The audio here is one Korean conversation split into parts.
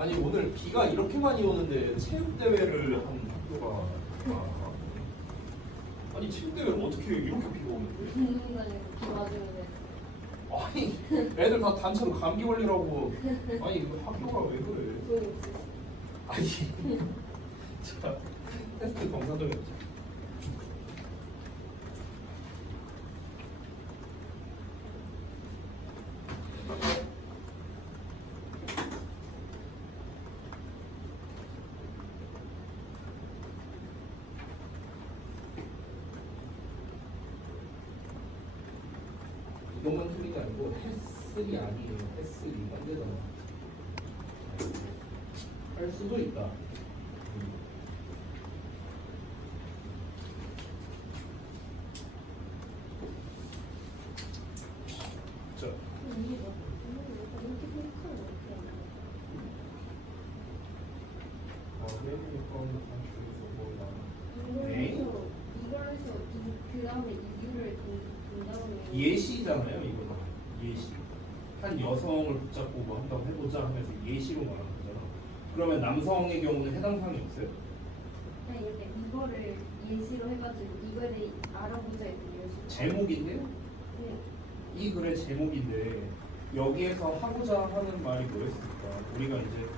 아니 오늘 비가 이렇게 많이 오는데 체육대회를 한 학교가 아니 체육대회를 어떻게 이렇게 비가 오는데? 운동장에서 비 맞으면 아니 애들 다 단체로 감기 걸리라고 아니 이거 학교가 왜 그래? 소용이 없어. 아니 자 테스트 검사동이었죠. 이것만 틀린 게 아니고 햇슬이 아니에요. 햇슬이 반대잖아. 할 수도 있다. 자, 이게 뭐 이렇게 생각하면 어떻게 하나? 이걸 해서 그 다음에 이유를 둔 다음에 예시잖아요, 이거는. 예시. 한 여성을 붙잡고 뭐 한다고 해보자 하면서 예시로 말하는 거잖아. 그러면 남성의 경우는 해당 사항이 없어요. 그냥 이렇게 이거를 예시로 해가지고 이거에 대해 알아보자 이렇게 예시. 제목인데요? 네. 이 글의 제목인데 여기에서 하고자 하는 말이 뭐였습니까? 우리가 이제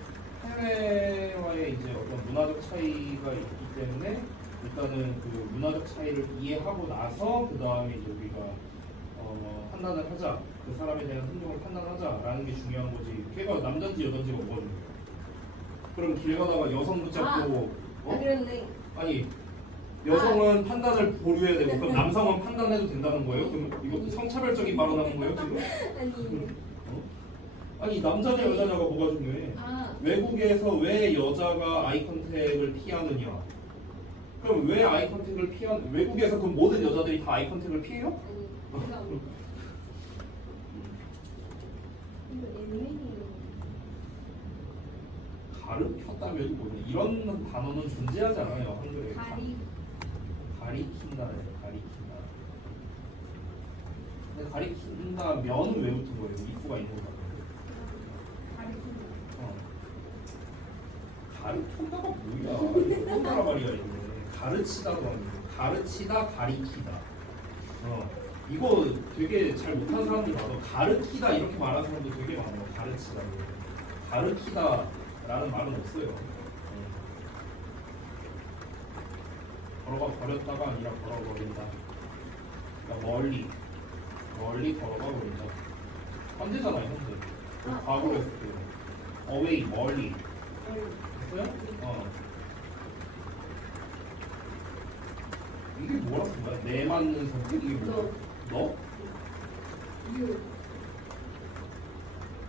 해외와의 이제 어떤 문화적 차이가 있기 때문에 일단은 그 문화적 차이를 이해하고 나서 그 다음에 이제 우리가 판단을 하자, 그 사람에 대한 행동을 판단하자라는 게 중요한 거지. 걔가 남자인지 여자인지가 뭐가 중요해? 그럼 길 가다가 여성 붙잡고 그런데 아니 여성은 판단을 보류해야 되고 그럼 남성은 판단해도 된다는 거예요? 그럼 이거 성차별적인 발언하는 거예요 지금? 아니 아니 남자냐 여자냐가 뭐가 중요해? 외국에서 왜 여자가 아이 컨택을 피하느냐? 그럼 왜 아이 컨택을 외국에서 그 모든 여자들이 다 아이 컨택을 피해요? 아니 내가 이거 애매히 가르쳤다면이 뭐냐? 이런 단어는 존재하지 않아요 한글에. 가리킨다. 근데 가리킨다 면은 왜 붙은 거예요? 입구가 있는 거다. 가르친다가 뭐야? 뭔가라 말이야 이거. 가르치다도 아니고 가르치다, 가리키다. 이거 되게 잘 못하는 사람들 많아. 가르키다 이렇게 말하는 사람도 되게 많아요. 가르치다. 가르키다라는 말은 없어요. 걸어가 버렸다가 아니라 걸어가 버린다. 그러니까 멀리 걸어가 버린다. 현재잖아요, 현재. 과거로 했을 때 away 멀리. 됐어요? 이게 뭐라 쓴 거야? 내 맞는 선택? 이게 뭐야? 너?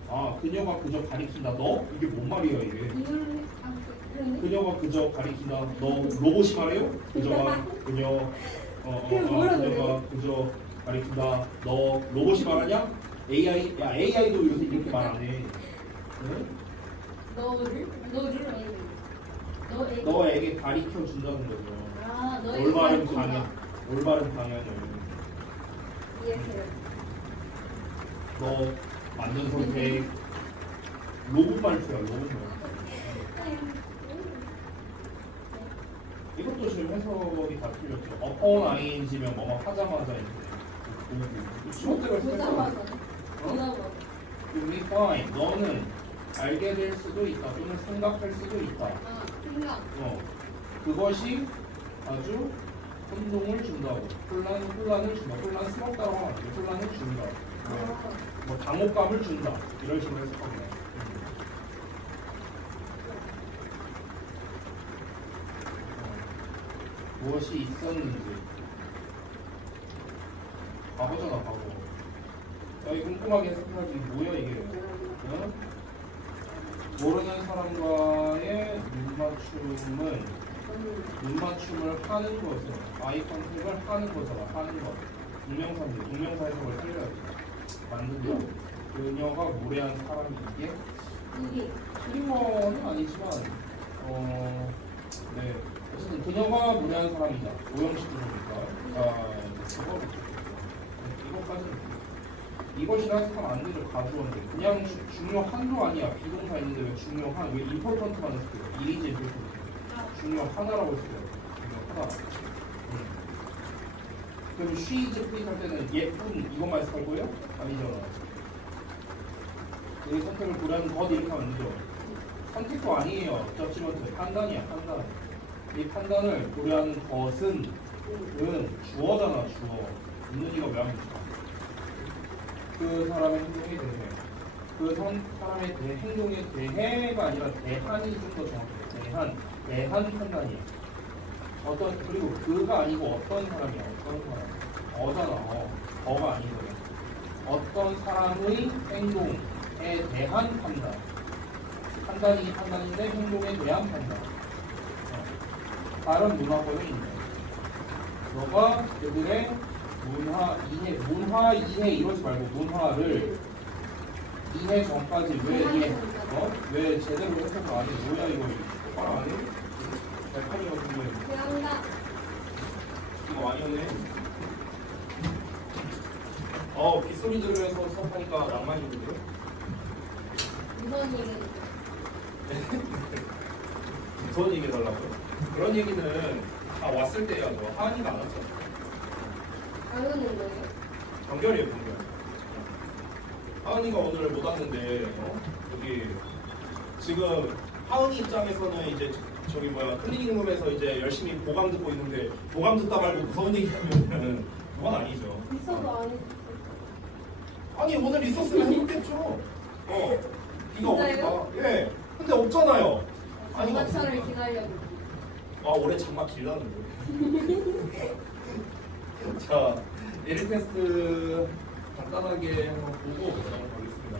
아, 그녀가 그저 가리킨다. 너? 이게 뭔 말이야 이게? 그녀가 그저 가리킨다. 너 로봇이 말해요? 그녀가 그저 가리킨다. 너 로봇이 말하냐? AI? 야 AI도 요새 이렇게 말 안 해. 너에게 가리켜 준다는 거죠. 올바른 방향을. 이해했어요. 너 맞는 선택. 로봇 말투야, 로봇 말투. 이것도 지금 해석이 다 틀렸죠. upon ing면 뭐뭐 하자마자 이제 주어대가 보자마자. refine. 너는 알게 될 수도 있다 또는 생각할 수도 있다. 생각. 그것이 아주 혼동을 준다고. 혼란을 준다. 혼란스럽다고 하면 안 돼. 혼란을 준다. 뭐 당혹감을 준다. 이런 식으로 해석합니다. 무엇이 있었는지. 과거잖아, 과거. 야, 이 꼼꼼하게 해석하지. 뭐야, 이게. 모르는 사람과의 눈맞춤을 하는 것은 아이 컨택을 하는 거잖아. 하는 것. 동명사 해석을 살려야지. 만든다. 그녀가 무례한 사람이 이게 틀린 거는 아니지만 네. 어쨌든 그녀가 무례한 사람이다. 오형식 구조니까. 이거까지는 이것이라 해석하면 안 되죠. 가주어인데 그냥 중요한도 아니야. 비동사 있는데 왜 중요한? 왜 important만 했어요? 일이지 important. 중요하다라고 했어요. 중요하다. 그럼 she is pretty 할 때는 예쁜 이것만 해석할 거예요? 아니잖아. 이 선택을 고려하는 것 이렇게 하면 안 되죠. 선택도 아니에요. 저지먼트 판단이야. 판단. 이 판단을 고려하는 것은 주어잖아. 주어. 있는 이가 왜 하면 좋아? 그 사람의 행동에 대해. 그 사람의 행동에 대해가 아니라 대한이 좀 더 정확해. 대한 판단이야. 그리고 그가 아니고 어떤 사람이야. 어떤 사람. 어잖아. 어가 아니거든. 어떤 사람의 행동에 대한 판단. 판단인데 행동에 대한 판단. 다른 문화권이 있네. 너가 그들의 문화 이해 이러지 말고 문화를 이해 전까지 왜 제대로 해석을 안 해? 뭐야 이거 똑바로 안 해? 발판이거든요. 그런다. 이거 많이 오네. 빗소리 들으면서 수업하니까 낭만이 있는데요? 무슨 일은 무슨 얘기 해달라고요? 그런 얘기는 다 왔을 때 해야죠. 하은이가 안 왔죠. 안 오는 거예요? 정결이에요, 정결. 하은이가 오늘 못 왔는데, 여기 지금 하은이 입장에서는 이제 저기 클리닝룸에서 이제 열심히 보강 듣고 있는데 보강 듣다 말고 무서운 얘기 하면은 그건 아니죠. 있어도 안 했어. 아니 오늘 있었으면 해줬겠죠. 이거 진짜요? 어디가? 예. 근데 없잖아요. 장마철을 기다려고. 올해 장마 길다는데. 자, 예리 테스트 간단하게 한번 보고 넘어가겠습니다.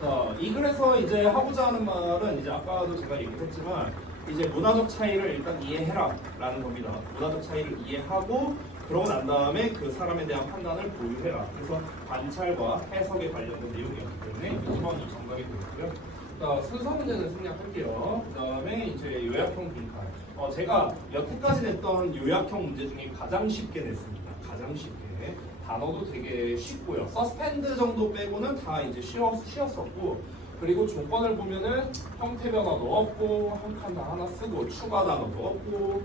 자, 이 글에서 이제 하고자 하는 말은 이제 아까도 제가 얘기했지만 이제 문화적 차이를 일단 이해해라 라는 겁니다. 문화적 차이를 이해하고 그러고 난 다음에 그 사람에 대한 판단을 보유해라. 그래서 관찰과 해석에 관련된 내용이었기 때문에 2번이 정답이 되겠고요. 자, 순서 문제는 생략할게요. 그 다음에 이제 요약형 빈칸. 제가 여태까지 냈던 요약형 문제 중에 가장 쉽게 냈습니다. 가장 쉽게. 단어도 되게 쉽고요. 서스펜드 정도 빼고는 다 이제 쉬웠었고, 그리고 조건을 보면은 형태 변화도 없고, 한 칸 다 하나 쓰고, 추가 단어도 없고,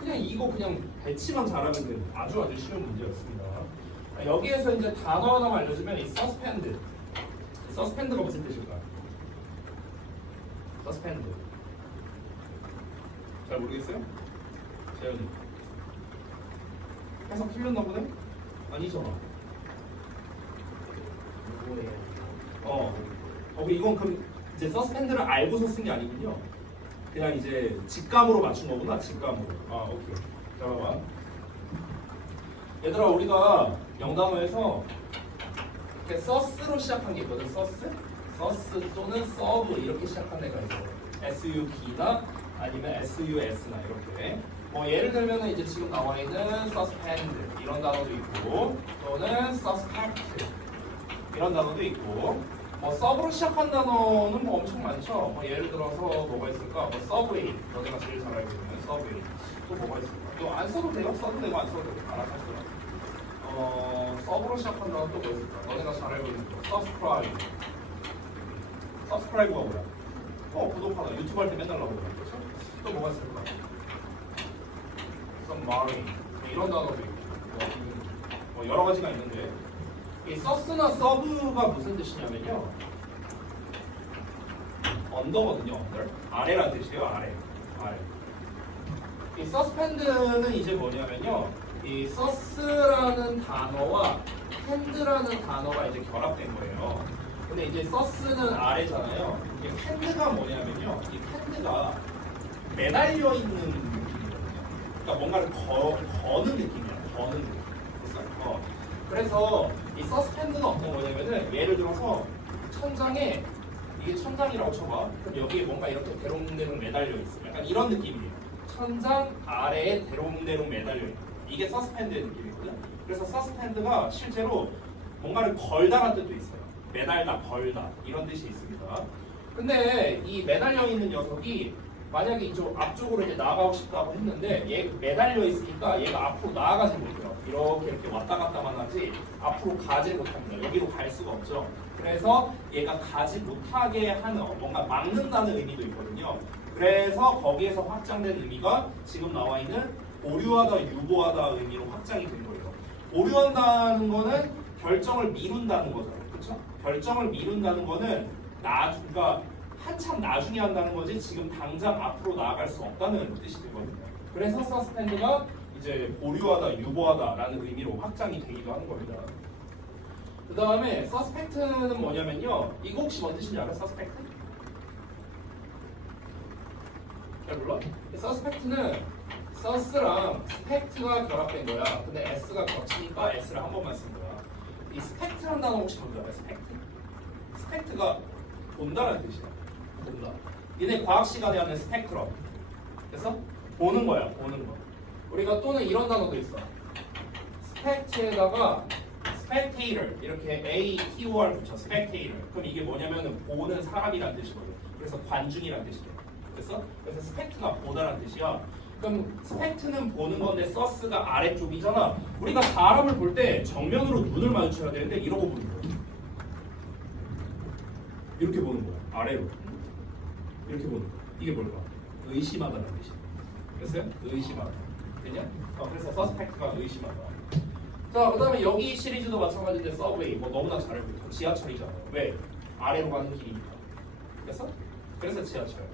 그냥 이거 그냥 배치만 잘하면 되는 아주 쉬운 문제였습니다. 여기에서 이제 단어 하나만 알려주면 이 서스펜드. 서스펜드가 무슨 뜻일까요? 서스펜드. 잘 모르겠어요? 재현이. 해석 틀렸나 보네? 아니잖아. 이건 그럼 이제 서스펜드를 알고서 쓴 게 아니군요. 그냥 이제 직감으로 맞춘 거구나. 직감으로. 오케이. 잠깐만. 얘들아, 우리가 영단어에서 이렇게 서스로 시작한 게 있거든. 서스 또는 서브 이렇게 시작한 애가 있어. SUB나 아니면 SUS나 이렇게. 예를 들면 이제 지금 나와 있는 suspend 이런 단어도 있고, 또는 suspect 이런 단어도 있고, 서브로 시작한 단어는 엄청 많죠. 예를 들어서 뭐가 있을까? subway, 너네가 제일 잘 알고 있는 subway. 또 뭐가 있을까? 이거 안 써도 돼요? 써도 되고 안 써도 되고 알아서 하시더라고요. 서브로 시작한 단어 또 뭐 있을까? 너네가 잘 알고 있는 거. subscribe. subscribe가 뭐야? 구독하다. 유튜브 할 때 맨날 나오잖아. 그렇죠? 또 뭐가 있을까? submarine 이런 단어도 있고, 여러 가지가 있는데, 이 서스나 서브가 무슨 뜻이냐면요, 언더거든요. 언더. 아래라는 뜻이에요. 아래. 이 서스펜드는 이제 뭐냐면요, 이 서스라는 단어와 펜드라는 단어가 이제 결합된 거예요. 근데 이제 서스는 아래잖아요. 이게 펜드가 뭐냐면요, 이 펜드가 매달려 있는 느낌이거든요. 그러니까 뭔가를 거는 느낌이야. 거는 느낌. 그래서 이 서스펜드는 어떤 거냐면은, 예를 들어서 천장에, 이게 천장이라고 쳐봐. 그럼 여기에 뭔가 이렇게 대롱대롱 매달려 있어. 약간 이런 느낌이에요. 천장 아래에 대롱대롱 매달려 있는. 이게 서스펜드의 느낌이거든. 그래서 서스펜드가 실제로 뭔가를 걸다라는 뜻도 있어요. 매달다, 걸다 이런 뜻이 있습니다. 근데 이 매달려 있는 녀석이 만약에 이쪽 앞쪽으로 이제 나가고 싶다고 했는데 얘 매달려 있으니까 얘가 앞으로 나아가지 못해요. 이렇게 왔다 갔다만 하지 앞으로 가지 못합니다. 여기로 갈 수가 없죠. 그래서 얘가 가지 못하게 하는 뭔가 막는다는 의미도 있거든요. 그래서 거기에서 확장된 의미가 지금 나와 있는 보류하다, 유보하다 의미로 확장이 된 거예요. 보류한다는 거는 결정을 미룬다는 거잖아요. 그렇죠? 결정을 미룬다는 거는 그러니까 한참 나중에 한다는 거지 지금 당장 앞으로 나아갈 수 없다는 뜻이 되거든요. 그래서 서스펜드가 이제 보류하다, 유보하다라는 의미로 확장이 되기도 하는 겁니다. 그 다음에 서스펙트는 뭐냐면요. 이거 혹시 뭔 뜻인지 알아요? 서스펙트? 잘 몰라? 서스펙트는 서스랑 스펙트가 결합된 거야. 근데 S가 겹치니까 S를 한 번만 쓴 거야. 이 스펙트라는 단어 혹시 뭔지 알아요? 스펙트? 스펙트가 본다라는 뜻이야. 본다. 니네 과학 시간에 하는 스펙트럼. 그래서 보는 거야. 보는 거. 우리가 또는 이런 단어도 있어. 스펙트에다가 spectator 이렇게 A-T-O-R 붙여. spectator. 그럼 이게 뭐냐면은 보는 사람이란 뜻이거든. 그래서 관중이란 뜻이야. 그래서 스펙트가 보다란 뜻이야. 그럼 스펙트는 보는 건데 서스가 아래쪽이잖아. 우리가 사람을 볼 때 정면으로 눈을 마주쳐야 되는데 이러고 보는 거야. 이렇게 보는 거야. 아래로. 이렇게 보는 거야. 이게 뭘까? 의심하다는 뜻이야. 됐어요? 의심하다. 됐냐? 그래서 서스펙트가 의심하다. 자, 그 다음에 여기 시리즈도 마찬가지인데 서브웨이 뭐 너무나 잘 알고 있죠. 지하철이잖아. 왜? 아래로 가는 길이니까. 됐어? 그래서 지하철.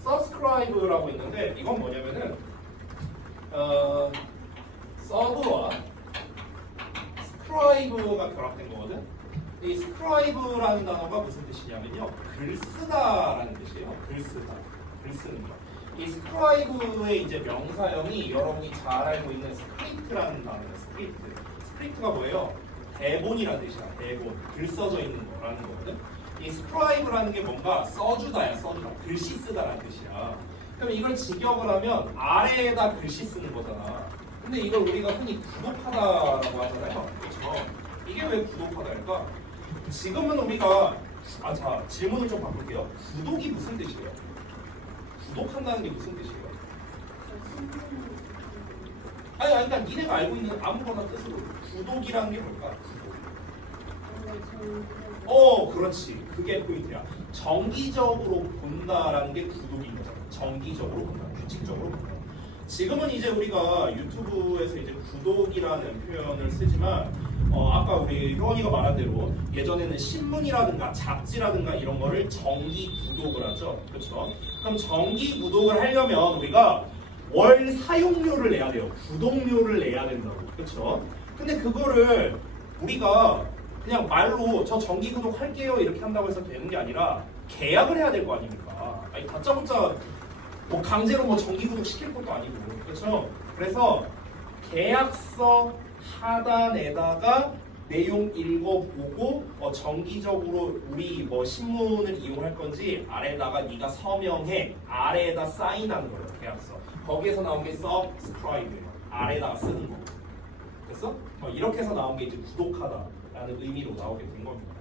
subscribe라고 있는데 이건 뭐냐면은 서브와 scribe가 결합된 거거든. 이 scribe라는 단어가 무슨 뜻이냐면요, 글 쓰다라는 뜻이에요. 글 쓰다, 글 쓰는 거. 이 scribe의 이제 명사형이 여러분이 잘 알고 있는 script라는 단어예요. script가 뭐예요? 대본이라는 뜻이야. 대본, 글 써져 있는 거라는 거거든. 이 scribe라는 게 뭔가 써주다야, 써주다. 글씨 쓰다라는 뜻이야. 그럼 이걸 직역을 하면 아래에다 글씨 쓰는 거잖아. 근데 이걸 우리가 흔히 구독하다라고 하잖아요. 그렇죠? 이게 왜 구독하다일까? 지금은 우리가 자, 질문을 좀 바꿀게요. 구독이 무슨 뜻이에요? 구독한다는 게 무슨 뜻이에요? 아니, 그러니까 니네가 알고 있는 아무거나 뜻으로 구독이라는 게 뭘까? 그렇지. 그게 포인트야. 정기적으로 본다라는 게 구독인 거잖아. 정기적으로 본다. 규칙적으로 본다. 지금은 이제 우리가 유튜브에서 이제 구독이라는 표현을 쓰지만 아까 우리 효원이가 말한 대로 예전에는 신문이라든가 잡지라든가 이런 거를 정기 구독을 하죠. 그렇죠? 그럼 정기 구독을 하려면 우리가 월 사용료를 내야 돼요. 구독료를 내야 된다고. 그렇죠? 근데 그거를 우리가 그냥 말로 저 정기 구독 할게요 이렇게 한다고 해서 되는 게 아니라 계약을 해야 될 거 아닙니까? 아니 다짜고짜 뭐 강제로 뭐 정기 구독 시킬 것도 아니고. 그렇죠? 그래서 계약서 하단에다가 내용 읽어보고 정기적으로 우리 뭐 신문을 이용할 건지 아래에다가 네가 서명해, 아래에다 사인하는 거예요. 계약서. 거기에서 나온 게 subscribe예요. 아래에다가 쓰는 거. 됐어? 이렇게 해서 나온 게 이제 구독하다라는 의미로 나오게 된 겁니다.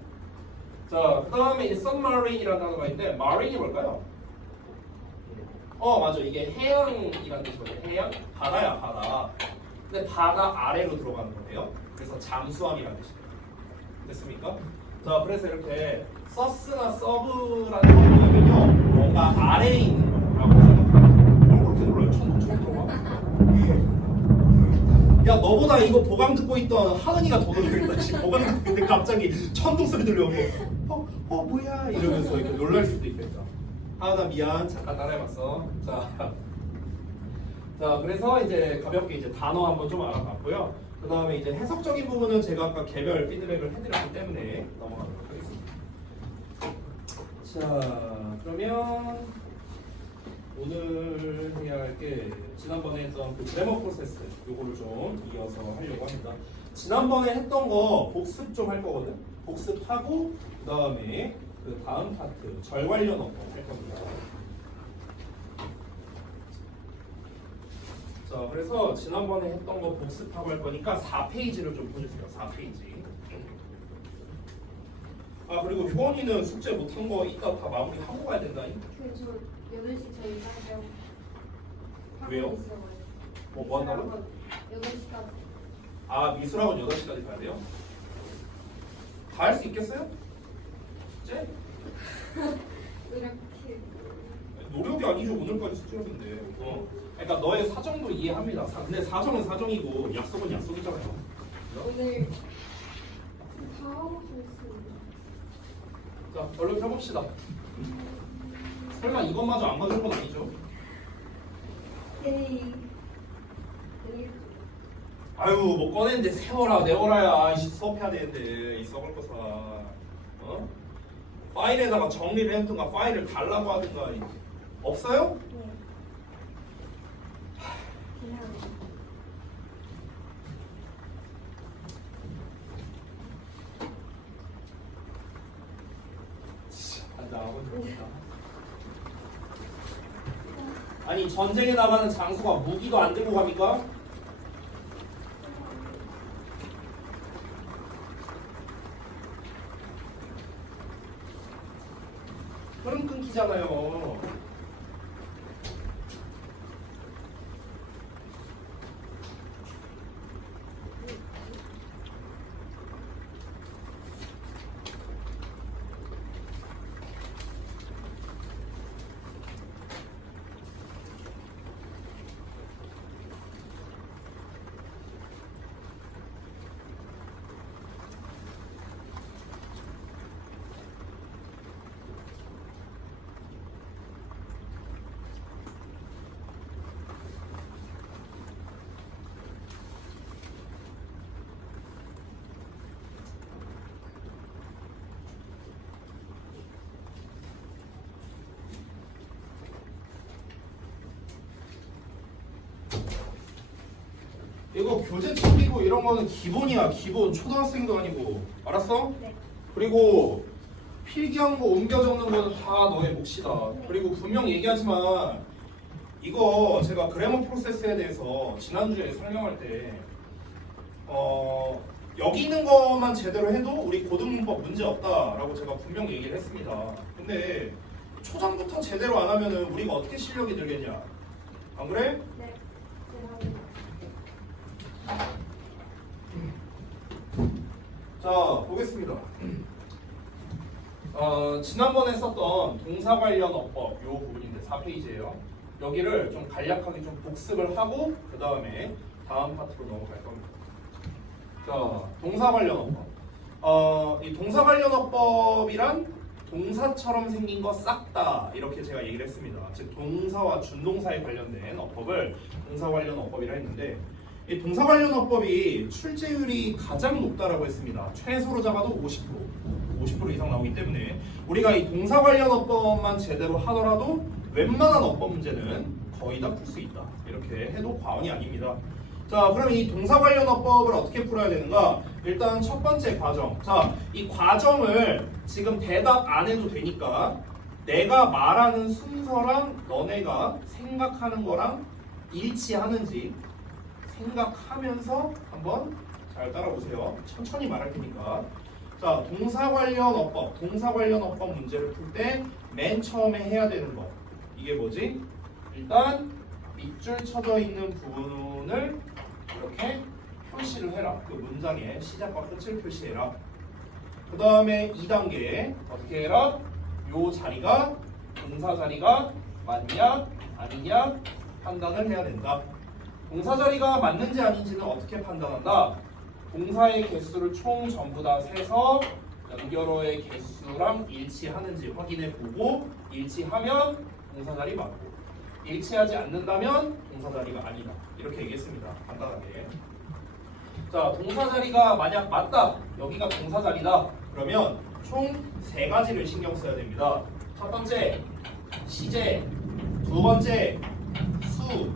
자, 그 다음에 이제 submarine이라는 단어가 있는데 marine이 뭘까요? 맞아. 이게 해양이라는 뜻이거든요. 해양? 바다야, 바다. 근데 바다 아래로 들어가는 거예요. 그래서 잠수함이라는 뜻이에요. 됐습니까? 자, 그래서 이렇게 서스나 서브라는 건 뭐냐면요, 뭔가 아래에 있는 거라고 생각합니다. 뭘 그렇게 놀라요? 처음 들어봐. 야, 너보다 이거 보강 듣고 있던 하은이가 더 놀라겠다. 지금 보강 듣고 있는데 갑자기 천둥 소리 들려오고 뭐야 이러면서 이렇게 놀랄 수도 있겠죠. 하은아 미안. 잠깐 따라해봤어. 자, 그래서 이제 가볍게 이제 단어 한번 좀 알아봤고요. 그 다음에 이제 해석적인 부분은 제가 아까 개별 피드백을 해드렸기 때문에 넘어가도록 하겠습니다. 자, 그러면 오늘 해야 할 게 지난번에 했던 그 그래머 프로세스 요거를 좀 이어서 하려고 합니다. 지난번에 했던 거 복습 좀 할 거거든. 복습하고 그 다음에 그 다음 파트 절 관련 어법 할 겁니다. 자, 그래서 지난번에 했던 거 복습하고 할 거니까 4페이지를 좀 보여주세요. 4페이지. 아 그리고 효원이는 숙제 못한 거 이따 다 마무리 하고 가야 된다니. 그저 8시 저희 당장 왜요? 뭐 한다고? 8시까지. 아 미술학원 8시까지 가야 돼요? 다 할 수 있겠어요? 숙제? 이렇게 노력이 아니죠. 오늘까지 숙제였는데. 그러니까 너의 사정도 이해합니다. 근데 사정은 사정이고 약속은 약속이잖아요. 오늘 다 하고 있어요. 자, 얼른 펴봅시다. 설마 이것마저 안 가져온 건 아니죠? 네. 아유, 뭐 꺼냈는데 세워라, 내워라야. 아이씨, 수업해야 되는데 이 썩을 거 사. 어? 파일에다가 정리를 해놓든가 파일을 달라고 하든가 없어요? 네. 그냥 아니 전쟁에 나가는 장수가 무기도 안 들고 갑니까? 흐름 끊기잖아요. 이거 교재 챙기고 이런 거는 기본이야. 기본. 초등학생도 아니고. 알았어? 네. 그리고 필기한 거 옮겨 적는 거는 다 너의 몫이다. 그리고 분명 얘기하지만 이거 제가 그래머 프로세스에 대해서 지난주에 설명할 때 여기 있는 것만 제대로 해도 우리 고등문법 문제 없다라고 제가 분명 얘기를 했습니다. 근데 초장부터 제대로 안 하면은 우리가 어떻게 실력이 늘겠냐? 안 그래? 네. 제가 자, 보겠습니다. 지난번에 썼던 동사 관련 어법 요 부분인데 4페이지예요. 여기를 좀 간략하게 좀 복습을 하고 그 다음에 다음 파트로 넘어갈 겁니다. 자, 동사 관련 어법. 이 동사 관련 어법이란 동사처럼 생긴 거 싹 다 이렇게 제가 얘기를 했습니다. 즉 동사와 준동사에 관련된 어법을 동사 관련 어법이라 했는데 이 동사 관련 어법이 출제율이 가장 높다라고 했습니다. 최소로 잡아도 50% 이상 나오기 때문에 우리가 이 동사 관련 어법만 제대로 하더라도 웬만한 어법 문제는 거의 다 풀 수 있다. 이렇게 해도 과언이 아닙니다. 자, 그러면 이 동사 관련 어법을 어떻게 풀어야 되는가? 일단 첫 번째 과정. 자, 이 과정을 지금 대답 안 해도 되니까 내가 말하는 순서랑 너네가 생각하는 거랑 일치하는지 생각하면서 한번 잘 따라오세요. 천천히 말할 테니까. 자, 동사 관련 어법 문제를 풀 때 맨 처음에 해야 되는 거. 이게 뭐지? 일단 밑줄 쳐져 있는 부분을 이렇게 표시를 해라. 그 문장의 시작과 끝을 표시해라. 그 다음에 2단계 어떻게 해라? 요 자리가 동사 자리가 맞냐 아니냐 판단을 해야 된다. 동사 자리가 맞는지 아닌지는 어떻게 판단한다? 동사의 개수를 총 전부 다 세서 연결어의 개수랑 일치하는지 확인해 보고 일치하면 동사 자리 맞고 일치하지 않는다면 동사 자리가 아니다. 이렇게 얘기했습니다. 간단하게. 자, 동사 자리가 만약 맞다. 여기가 동사 자리다. 그러면 총 3가지를 신경 써야 됩니다. 첫 번째, 시제. 두 번째, 수.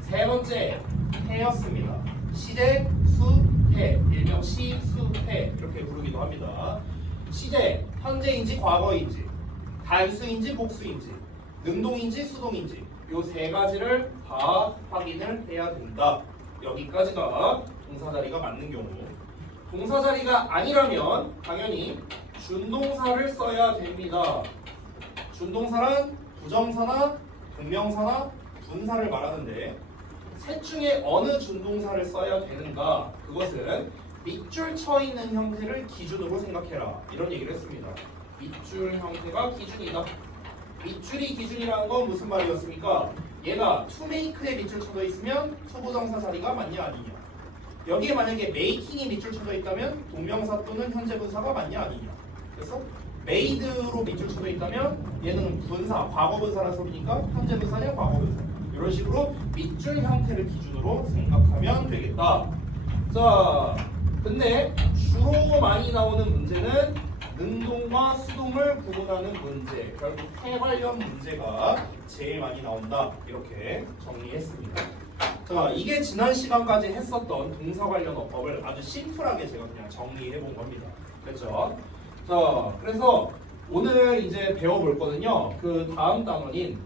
세 번째, 해였습니다. 시제, 수, 해. 일명 시, 수, 해. 이렇게 부르기도 합니다. 시제, 현재인지 과거인지, 단수인지 복수인지, 능동인지 수동인지 요 3가지를 다 확인을 해야 된다. 여기까지가 동사 자리가 맞는 경우. 동사 자리가 아니라면 당연히 준동사를 써야 됩니다. 준동사란 부정사나 동명사나 분사를 말하는데 셋 중에 어느 준동사를 써야 되는가? 그것은 밑줄 쳐 있는 형태를 기준으로 생각해라. 이런 얘기를 했습니다. 밑줄 형태가 기준이다. 밑줄이 기준이라는 건 무슨 말이었습니까? 얘가 to make에 밑줄 쳐져 있으면 투부정사 자리가 맞냐 아니냐. 여기에 만약에 making이 밑줄 쳐져 있다면 동명사 또는 현재 분사가 맞냐 아니냐. 그래서 made로 밑줄 쳐져 있다면 얘는 분사, 과거 분사라는 소리니까 현재 분사냐 과거 분사. 이런 식으로 밑줄 형태를 기준으로 생각하면 되겠다. 자, 근데 주로 많이 나오는 문제는 능동과 수동을 구분하는 문제, 결국 해 관련 문제가 제일 많이 나온다. 이렇게 정리했습니다. 자, 이게 지난 시간까지 했었던 동사 관련 어법을 아주 심플하게 제가 그냥 정리해 본 겁니다. 그렇죠? 자, 그래서 오늘 이제 배워볼 거는요. 그 다음 단원인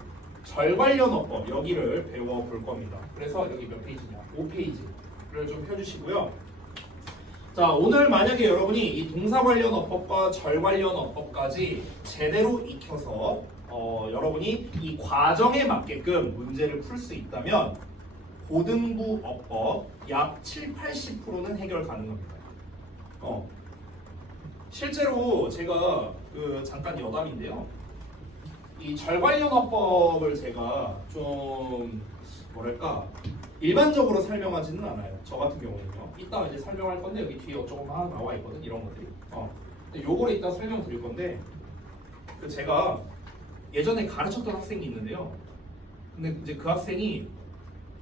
절 관련 어법 여기를 배워볼 겁니다. 그래서 여기 몇 페이지냐? 5페이지를 좀 펴주시고요. 자, 오늘 만약에 여러분이 이 동사 관련 어법과 절 관련 어법까지 제대로 익혀서 여러분이 이 과정에 맞게끔 문제를 풀 수 있다면 고등부 어법 약 7-80%는 해결 가능합니다. 실제로 제가 잠깐 여담인데요. 이 절 관련 어법을 제가 좀 뭐랄까 일반적으로 설명하지는 않아요. 저 같은 경우는요. 이따가 이제 설명할 건데 여기 뒤에 조금 하나 나와 있거든. 이런 것들이. 근데 요거를 이따 설명드릴 건데 제가 예전에 가르쳤던 학생이 있는데요. 근데 이제 그 학생이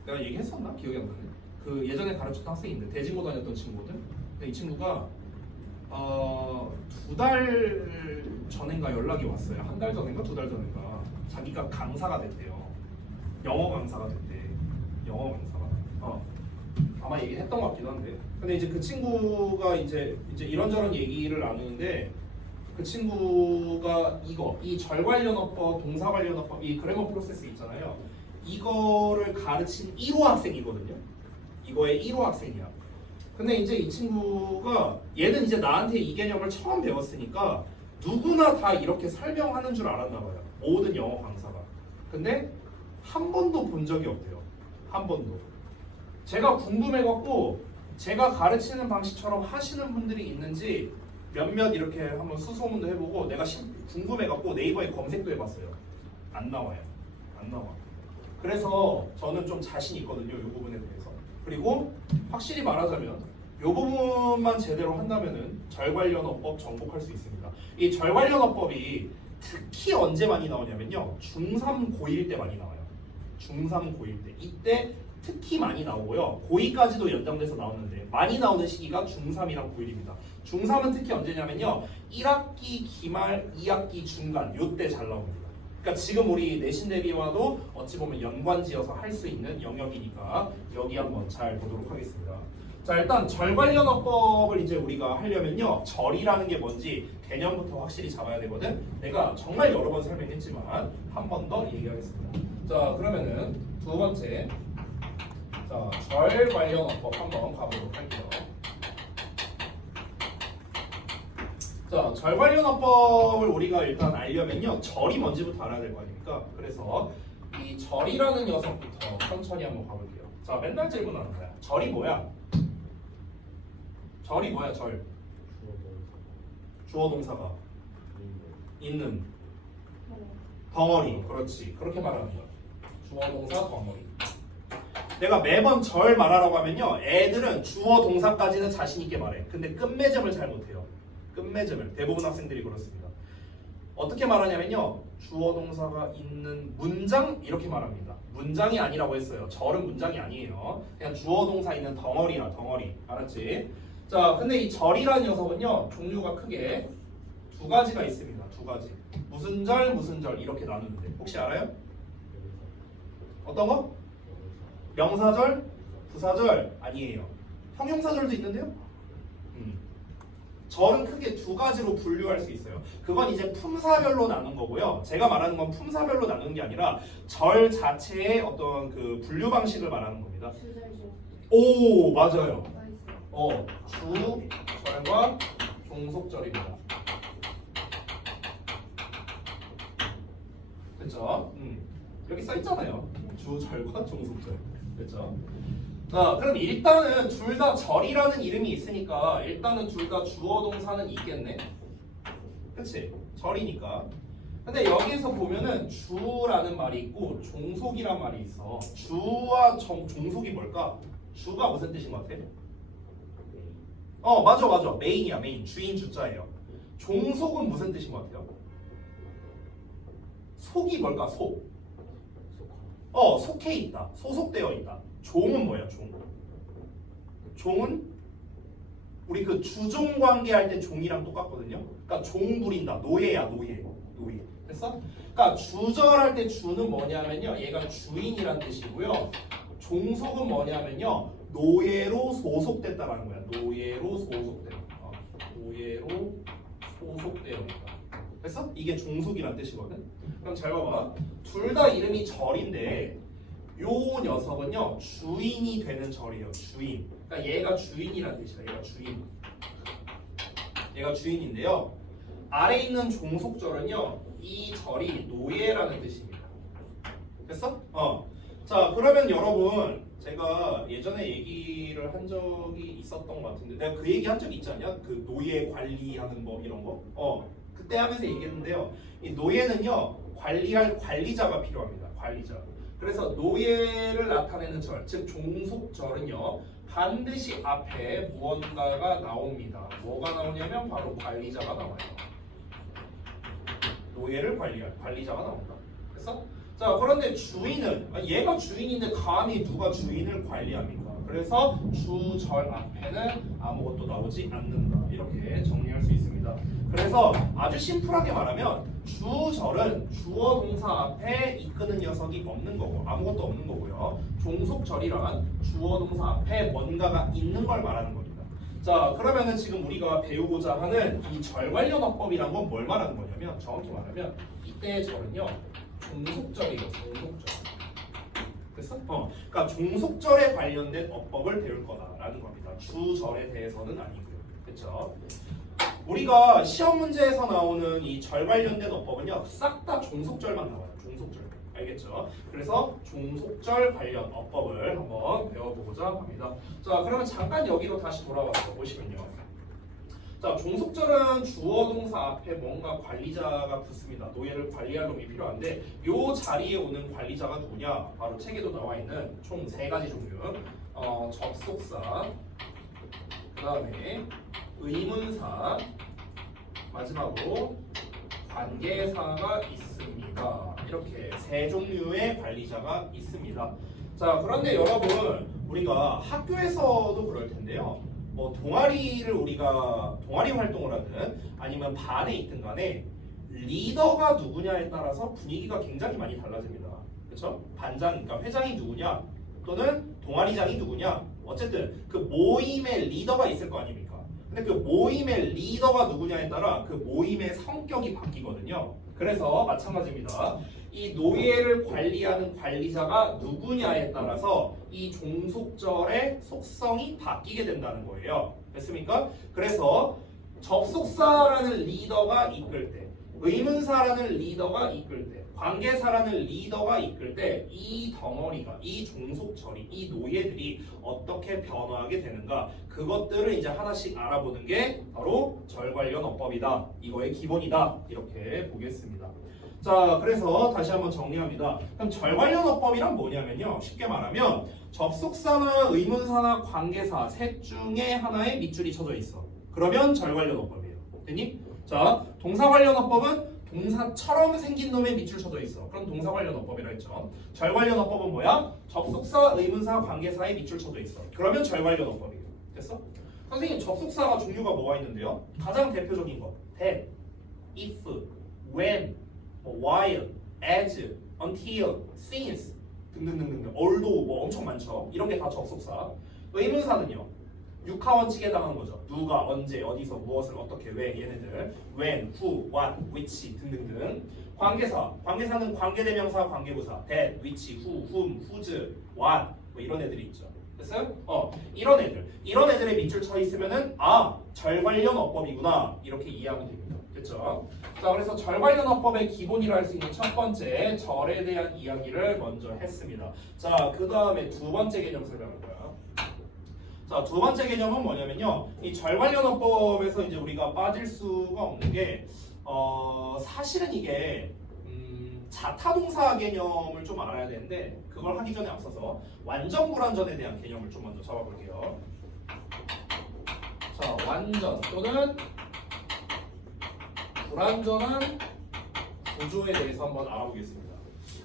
내가 얘기했었나? 기억이 안 나네. 그 예전에 가르쳤던 학생이 있는데 대진고 다녔던 친구거든. 근데 이 친구가 2달 전인가 연락이 왔어요. 한 달 전인가 2달 전인가 자기가 강사가 됐대요. 영어 강사가 됐대. 영어 강사가. 아마 얘기했던 것 같기도 한데. 근데 이제 그 친구가 이제 이런저런 얘기를 나누는데 그 친구가 이 절 관련 어법, 동사 관련 어법, 이 그래머 프로세스 있잖아요. 이거를 가르친 1호 학생이거든요. 이거의 1호 학생이야. 근데 이제 이 친구가 얘는 이제 나한테 이 개념을 처음 배웠으니까 누구나 다 이렇게 설명하는 줄 알았나 봐요. 모든 영어 강사가. 근데 한 번도 본 적이 없대요. 한 번도. 제가 궁금해갖고 제가 가르치는 방식처럼 하시는 분들이 있는지 몇몇 이렇게 한번 수소문도 해보고 내가 궁금해갖고 네이버에 검색도 해봤어요. 안 나와요. 안 나와. 그래서 저는 좀 자신 있거든요. 이 부분에 대해서. 그리고 확실히 말하자면 이 부분만 제대로 한다면은 절 관련 어법 정복할 수 있습니다. 이 절 관련 어법이 특히 언제 많이 나오냐면요. 중3, 고1 때 많이 나와요. 중3, 고1 때. 이때 특히 많이 나오고요. 고2까지도 연장돼서 나오는데 많이 나오는 시기가 중3이랑 고1입니다. 중3은 특히 언제냐면요. 1학기 기말, 2학기 중간 요때 잘 나옵니다. 그러니까 지금 우리 내신 대비와도 어찌 보면 연관지어서 할 수 있는 영역이니까 여기 한번 잘 보도록 하겠습니다. 자, 일단 절 관련 어법을 이제 우리가 하려면요. 절이라는 게 뭔지 개념부터 확실히 잡아야 되거든. 내가 정말 여러 번 설명했지만 한 번 더 얘기하겠습니다. 자, 그러면은 두 번째 자, 절 관련 어법 한번 가보도록 할게요. 자, 절 관련 어법을 우리가 일단 알려면요. 절이 뭔지부터 알아야 될 거 아닙니까? 그래서 이 절이라는 녀석부터 천천히 한번 가볼게요. 자, 맨날 질문하는 거야. 절이 뭐야? 절이 뭐야, 절? 주어 동사가 있는 덩어리. 그렇지. 그렇게 말하는 거야. 주어 동사 덩어리. 내가 매번 절 말하라고 하면요. 애들은 주어 동사까지는 자신 있게 말해. 근데 끝맺음을 잘 못해요. 끝맺음을. 대부분 학생들이 그렇습니다. 어떻게 말하냐면요. 주어 동사가 있는 문장 이렇게 말합니다. 문장이 아니라고 했어요. 절은 문장이 아니에요. 그냥 주어 동사 있는 덩어리야. 덩어리. 알았지? 자, 근데 이 절이라는 녀석은요. 종류가 크게 두 가지가 있습니다. 두 가지. 무슨 절, 무슨 절 이렇게 나누는데 혹시 알아요? 어떤 거? 명사절, 부사절 아니에요. 형용사절도 있는데요. 절은 크게 두 가지로 분류할 수 있어요. 그건 이제 품사별로 나눈 거고요. 제가 말하는 건 품사별로 나누는 게 아니라 절 자체의 어떤 그 분류 방식을 말하는 겁니다. 주절주. 오, 맞아요. 더 있어. 주절과 종속절입니다. 됐죠? 여기 써 있잖아요. 주절과 종속절. 됐죠? 자, 그럼 일단은 둘 다 절이라는 이름이 있으니까 일단은 둘 다 주어 동사는 있겠네. 그치? 절이니까. 근데 여기서 보면은 주라는 말이 있고 종속이란 말이 있어. 주와 종속이 뭘까? 주가 무슨 뜻인 것 같아? 맞아. 메인이야, 메인. 주인 주자예요. 종속은 무슨 뜻인 것 같아요? 속이 뭘까? 속. 속해 있다. 소속되어 있다. 종은 뭐야? 종은 우리 그 주종 관계 할 때 종이랑 똑같거든요. 그러니까 종 부린다. 노예야, 노예. 됐어? 그러니까 주절할 때 주는 뭐냐면요. 얘가 주인이란 뜻이고요. 종속은 뭐냐면요. 노예로 소속됐다라는 거야. 노예로 소속되어 있다. 됐어? 이게 종속이란 뜻이거든. 그럼 잘 봐봐. 둘 다 이름이 절인데 요 녀석은요. 주인이 되는 절이에요. 주인. 그러니까 얘가 주인이란 뜻이야. 얘가 주인인데요. 아래 있는 종속절은요. 이 절이 노예라는 뜻입니다. 됐어? 자, 그러면 여러분 제가 예전에 얘기를 한 적이 있었던 것 같은데 내가 그 얘기 한 적 있지 않냐? 그 노예 관리하는 법 이런 거. 그때 하면서 얘기했는데요. 이 노예는요. 관리할 관리자가 필요합니다. 관리자. 그래서 노예를 나타내는 절, 즉 종속절은요. 반드시 앞에 무언가가 나옵니다. 뭐가 나오냐면 바로 관리자가 나와요. 노예를 관리할 관리자가 나온다. 됐어? 자, 그런데 주인은 얘가 주인인데 감히 누가 주인을 관리합니까? 그래서 주절 앞에는 아무것도 나오지 않는다. 이렇게 정리할 수 있습니다. 그래서 아주 심플하게 말하면 주절은 주어 동사 앞에 이끄는 녀석이 없는 거고 아무것도 없는 거고요. 종속절이란 주어 동사 앞에 뭔가가 있는 걸 말하는 겁니다. 자, 그러면은 지금 우리가 배우고자 하는 이 절 관련 어법이란 건 뭘 말하는 거냐면 정확히 말하면 이때의 절은요. 종속절이에요. 종속절. 됐어? 그러니까 종속절에 관련된 어법을 배울 거다라는 겁니다. 주절에 대해서는 아니고요. 그렇죠? 우리가 시험 문제에서 나오는 이 절 관련된 어법은요. 싹 다 종속절만 나와요. 종속절. 알겠죠? 그래서 종속절 관련 어법을 한번 배워보고자 합니다. 자, 그러면 잠깐 여기로 다시 돌아와서 보시면요. 자, 종속절은 주어 동사 앞에 뭔가 관리자가 붙습니다. 노예를 관리할 놈이 필요한데 요 자리에 오는 관리자가 누구냐? 바로 책에도 나와 있는 총 3가지 종류. 접속사, 그 다음에 의문사, 마지막으로 관계사가 있습니다. 이렇게 3종류의 관리자가 있습니다. 자, 그런데 여러분 우리가 학교에서도 그럴 텐데요. 뭐 동아리를 우리가 동아리 활동을 하든 아니면 반에 있든 간에 리더가 누구냐에 따라서 분위기가 굉장히 많이 달라집니다. 그렇죠? 반장, 그러니까 회장이 누구냐 또는 동아리장이 누구냐 어쨌든 그 모임의 리더가 있을 거 아닙니까? 근데 그 모임의 리더가 누구냐에 따라 그 모임의 성격이 바뀌거든요. 그래서 마찬가지입니다. 이 노예를 관리하는 관리자가 누구냐에 따라서 이 종속절의 속성이 바뀌게 된다는 거예요. 됐습니까? 그래서 접속사라는 리더가 이끌 때, 의문사라는 리더가 이끌 때, 관계사라는 리더가 이끌 때 이 덩어리가, 이 종속절이, 이 노예들이 어떻게 변화하게 되는가 그것들을 이제 하나씩 알아보는 게 바로 절 관련 어법이다. 이거의 기본이다. 이렇게 보겠습니다. 자, 그래서 다시 한번 정리합니다. 그럼 절 관련 어법이란 뭐냐면요. 쉽게 말하면 접속사나 의문사나 관계사 셋 중에 하나에 밑줄이 쳐져 있어. 그러면 절 관련 어법이에요. 됐니? 자, 동사 관련 어법은 동사처럼 생긴 놈에 밑줄 쳐져 있어. 그럼 동사 관련 어법이라 했죠. 절 관련 어법은 뭐야? 접속사, 의문사, 관계사에 밑줄 쳐져 있어. 그러면 절 관련 어법이에요. 됐어? 선생님, 접속사가 종류가 뭐가 있는데요? 가장 대표적인 거 that, if, when, while, as, until, since 등등등등 although 뭐 엄청 많죠. 이런 게 다 접속사. 의문사는요. 육하원칙에 해당하는 거죠. 누가, 언제, 어디서, 무엇을, 어떻게, 왜 얘네들 when, who, what, which 등등등. 관계사, 관계사는 관계대명사, 관계부사 that, which, who, whom, whose, what 뭐 이런 애들이 있죠. 됐어요? 이런 애들의 밑줄 쳐 있으면은 절 관련 어법이구나 이렇게 이해하면 됩니다. 됐죠? 자, 그래서 절관연어법의 기본이라 할 수 있는 첫 번째 절에 대한 이야기를 먼저 했습니다. 자, 그 다음에 두 번째 개념 설명할 거야. 자, 두 번째 개념은 뭐냐면요. 이 절관연어법에서 이제 우리가 빠질 수가 없는 게 사실은 이게 자타동사 개념을 좀 알아야 되는데 그걸 하기 전에 앞서서 완전 불완전에 대한 개념을 좀 먼저 잡아볼게요. 자, 완전 또는 불완전한 구조에 대해서 한번 알아보겠습니다.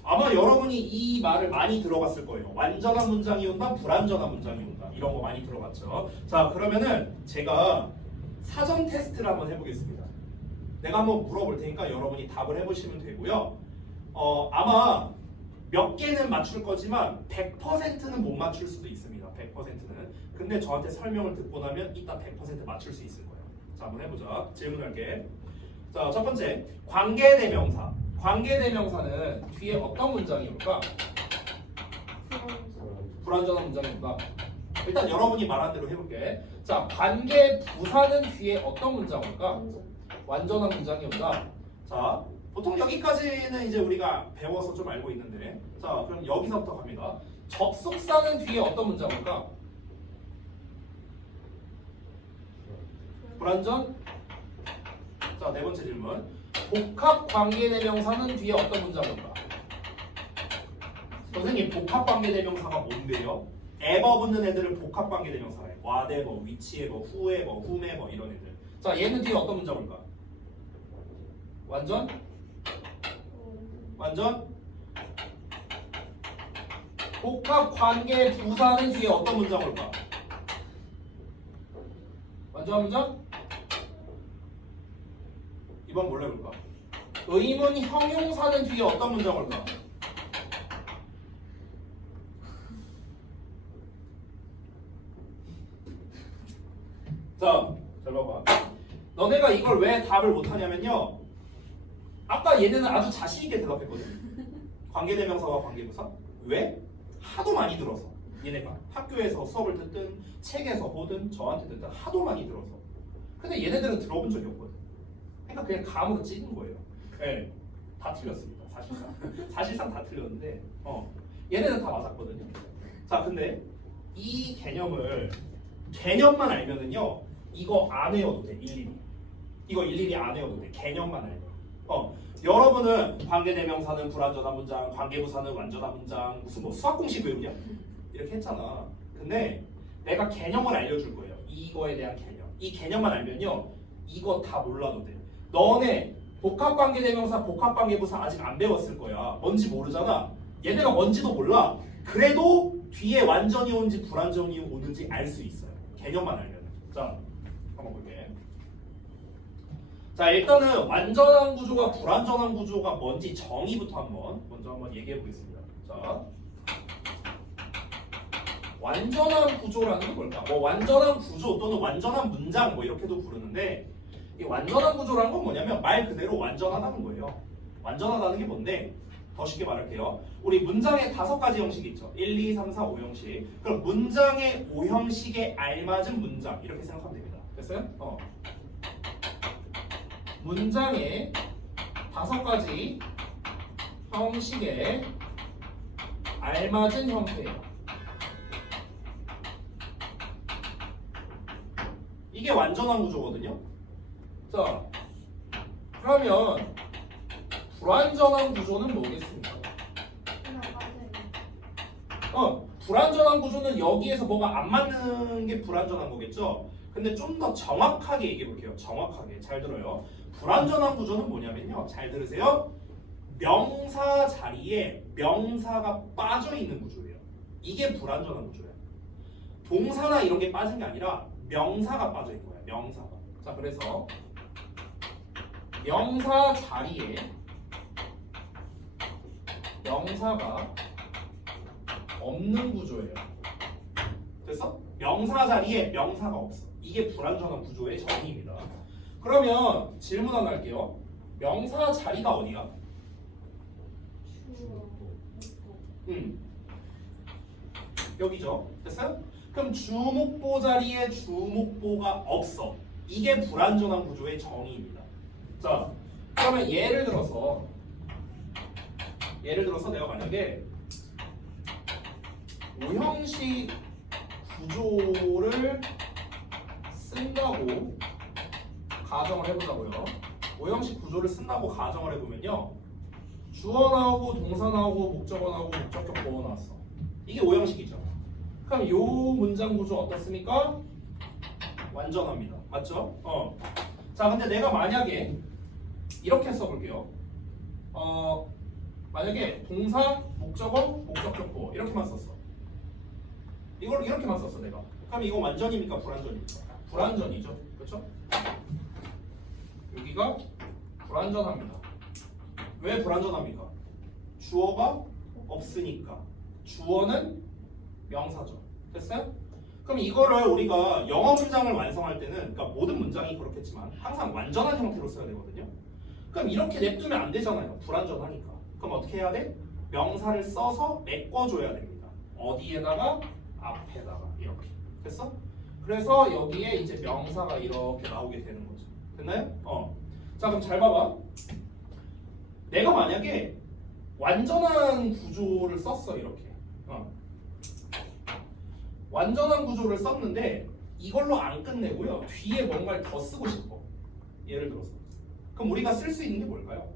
아마 여러분이 이 말을 많이 들어봤을 거예요. 완전한 문장이 온다, 불완전한 문장이 온다. 이런 거 많이 들어봤죠. 자, 그러면은 제가 사전 테스트를 한번 해보겠습니다. 내가 한번 물어볼 테니까 여러분이 답을 해보시면 되고요. 아마 몇 개는 맞출 거지만 100%는 못 맞출 수도 있습니다. 100%는. 근데 저한테 설명을 듣고 나면 이따 100% 맞출 수 있을 거예요. 자, 한번 해보자. 질문할게. 자, 첫 번째, 관계대명사. 관계대명사는 뒤에 어떤 문장이 올까? 불완전한 문장이 올까? 일단 여러분이 말한 대로 해볼게. 자, 관계부사는 뒤에 어떤 문장 올까? 완전한 문장이 온다. 자, 보통 여기까지는 이제 우리가 배워서 좀 알고 있는데, 자, 그럼 여기서부터 갑니다. 접속사는 뒤에 어떤 문장 올까? 불완전? 자, 네 번째 질문. 복합관계대명사는 뒤에 어떤 문장 올까? 선생님, 복합관계대명사가 뭔데요? 에버 붙는 애들을 복합관계대명사래. whatever, whichever, whoever, whomever 이런 애들. 자, 얘는 뒤에 어떤 문장 올까? 완전? 완전? 복합관계부사는 뒤에 어떤 문장 올까? 완전한 문장? 이번 뭘로 해볼까? 의문 형용사는 뒤에 어떤 문장 올까? 자, 잘 봐봐. 너네가 이걸 왜 답을 못하냐면요. 아까 얘네는 아주 자신있게 대답했거든. 관계대명사와 관계부사. 왜? 하도 많이 들어서. 얘네가 학교에서 수업을 듣든 책에서 보든 저한테 듣든 하도 많이 들어서. 근데 얘네들은 들어본 적이 없거든. 그러니까 그냥 감으로 찍은 거예요. 네, 다 틀렸습니다. 사실상 다 틀렸는데 얘네는 다 맞았거든요. 자, 근데 이 개념만 알면은요, 이거 안 외워도 돼. 일일이 안 외워도 돼. 개념만 알면. 여러분은 관계대명사는 불완전한 문장, 관계부사는 완전한 문장, 무슨 뭐 수학 공식 외우냐? 이렇게 했잖아. 근데 내가 개념을 알려줄 거예요. 이거에 대한 개념. 이 개념만 알면요, 이거 다 몰라도 돼. 너네 복합관계대명사, 복합관계부사 아직 안 배웠을 거야. 뭔지 모르잖아. 얘네가 뭔지도 몰라. 그래도 뒤에 완전히 오는지 불완전히 오는지 알 수 있어요. 개념만 알면. 자, 한번 볼게. 자, 일단은 완전한 구조가 불완전한 구조가 뭔지 정의부터 먼저 한번 얘기해 보겠습니다. 자, 완전한 구조라는 게 뭘까? 뭐 완전한 구조 또는 완전한 문장 뭐 이렇게도 부르는데, 이 완전한 구조라는 건 뭐냐면 말 그대로 완전하다는 거예요. 완전하다는 게 뭔데? 더 쉽게 말할게요. 우리 문장에 5가지 형식이 있죠. 1, 2, 3, 4, 5형식. 그럼 문장의 5형식에 알맞은 문장 이렇게 생각하면 됩니다. 됐어요? 문장의 5가지 형식에 알맞은 형태예요. 이게 완전한 구조거든요. 자, 그러면 불완전한 구조는 뭐겠습니까? 불완전한 구조는 여기에서 뭐가 안 맞는 게 불완전한 거겠죠? 근데 좀 더 정확하게 얘기해 볼게요. 정확하게. 잘 들어요. 불완전한 구조는 뭐냐면요. 잘 들으세요. 명사 자리에 명사가 빠져 있는 구조예요. 이게 불완전한 구조예요. 동사나 이런 게 빠진 게 아니라 명사가 빠져 있는 거예요. 명사가. 자, 그래서 명사 자리에 명사가 없는 구조예요. 됐어? 명사 자리에 명사가 없어. 이게 불완전한 구조의 정의입니다. 그러면 질문 하나 할게요. 명사 자리가 어디야? 여기죠. 됐어요? 그럼 주목보 자리에 주목보가 없어. 이게 불완전한 구조의 정의입니다. 자, 그러면 예를 들어서 내가 만약에 오형식 구조를 쓴다고 가정을 해보자고요. 오형식 구조를 쓴다고 가정을 해보면요. 주어 나오고 동사 나오고 목적어 나오고 목적격 보어 나왔어. 이게 오형식이죠. 그럼 요 문장 구조 어떻습니까? 완전합니다. 맞죠? 자, 근데 내가 만약에 이렇게 써볼게요. 만약에 동사, 목적어, 목적격 보어 이렇게만 썼어. 이걸 이렇게만 썼어 내가. 그럼 이거 완전입니까? 불완전입니까? 불완전이죠. 그렇죠? 여기가 불완전합니다. 왜 불완전합니까? 주어가 없으니까. 주어는 명사죠. 됐어요? 그럼 이거를 우리가 영어 문장을 완성할 때는, 그러니까 모든 문장이 그렇겠지만 항상 완전한 형태로 써야 되거든요. 그럼 이렇게 냅두면 안 되잖아요. 불완전하니까. 그럼 어떻게 해야 돼? 명사를 써서 메꿔줘야 됩니다. 어디에다가? 앞에다가 이렇게. 됐어? 그래서 여기에 이제 명사가 이렇게 나오게 되는 거죠. 됐나요? 자, 그럼 잘 봐봐. 내가 만약에 완전한 구조를 썼어 이렇게. 완전한 구조를 썼는데 이걸로 안 끝내고요. 뒤에 뭔가를 더 쓰고 싶어. 예를 들어서. 그럼 우리가 쓸 수 있는 게 뭘까요?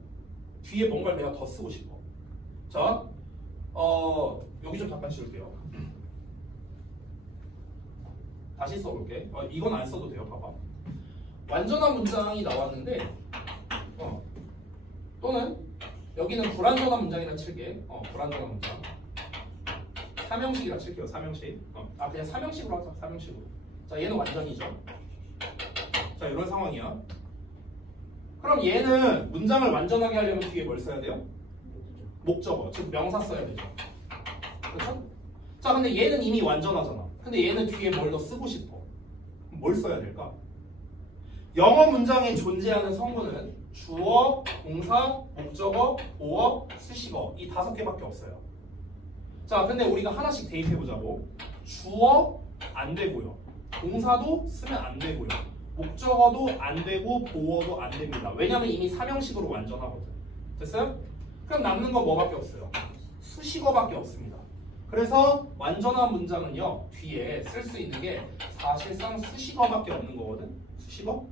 뒤에 뭔가를 내가 더 쓰고 싶어. 자, 여기 좀 잠깐 지울게요. 다시 써볼게. 이건 안 써도 돼요. 봐봐. 완전한 문장이 나왔는데, 또는 여기는 불완전한 문장이라 칠게. 불완전한 문장. 삼형식이라 칠게요. 삼형식. 그냥 삼형식으로 하자. 삼형식으로. 자, 얘는 완전이죠. 자, 이런 상황이야. 그럼 얘는 문장을 완전하게 하려면 뒤에 뭘 써야 돼요? 목적어, 즉 명사 써야 되죠. 그렇죠? 자, 근데 얘는 이미 완전하잖아. 근데 얘는 뒤에 뭘 더 쓰고 싶어. 그럼 뭘 써야 될까? 영어 문장에 존재하는 성분은 주어, 동사, 목적어, 보어, 수식어 이 5개밖에 없어요. 자, 근데 우리가 하나씩 대입해보자고. 주어 안 되고요. 동사도 쓰면 안 되고요. 목적어도 안 되고 보어도 안 됩니다. 왜냐면 이미 삼형식으로 완전하거든. 됐어요? 그럼 남는 건 뭐밖에 없어요? 수식어밖에 없습니다. 그래서 완전한 문장은요, 뒤에 쓸 수 있는 게 사실상 수식어밖에 없는 거거든. 수식어?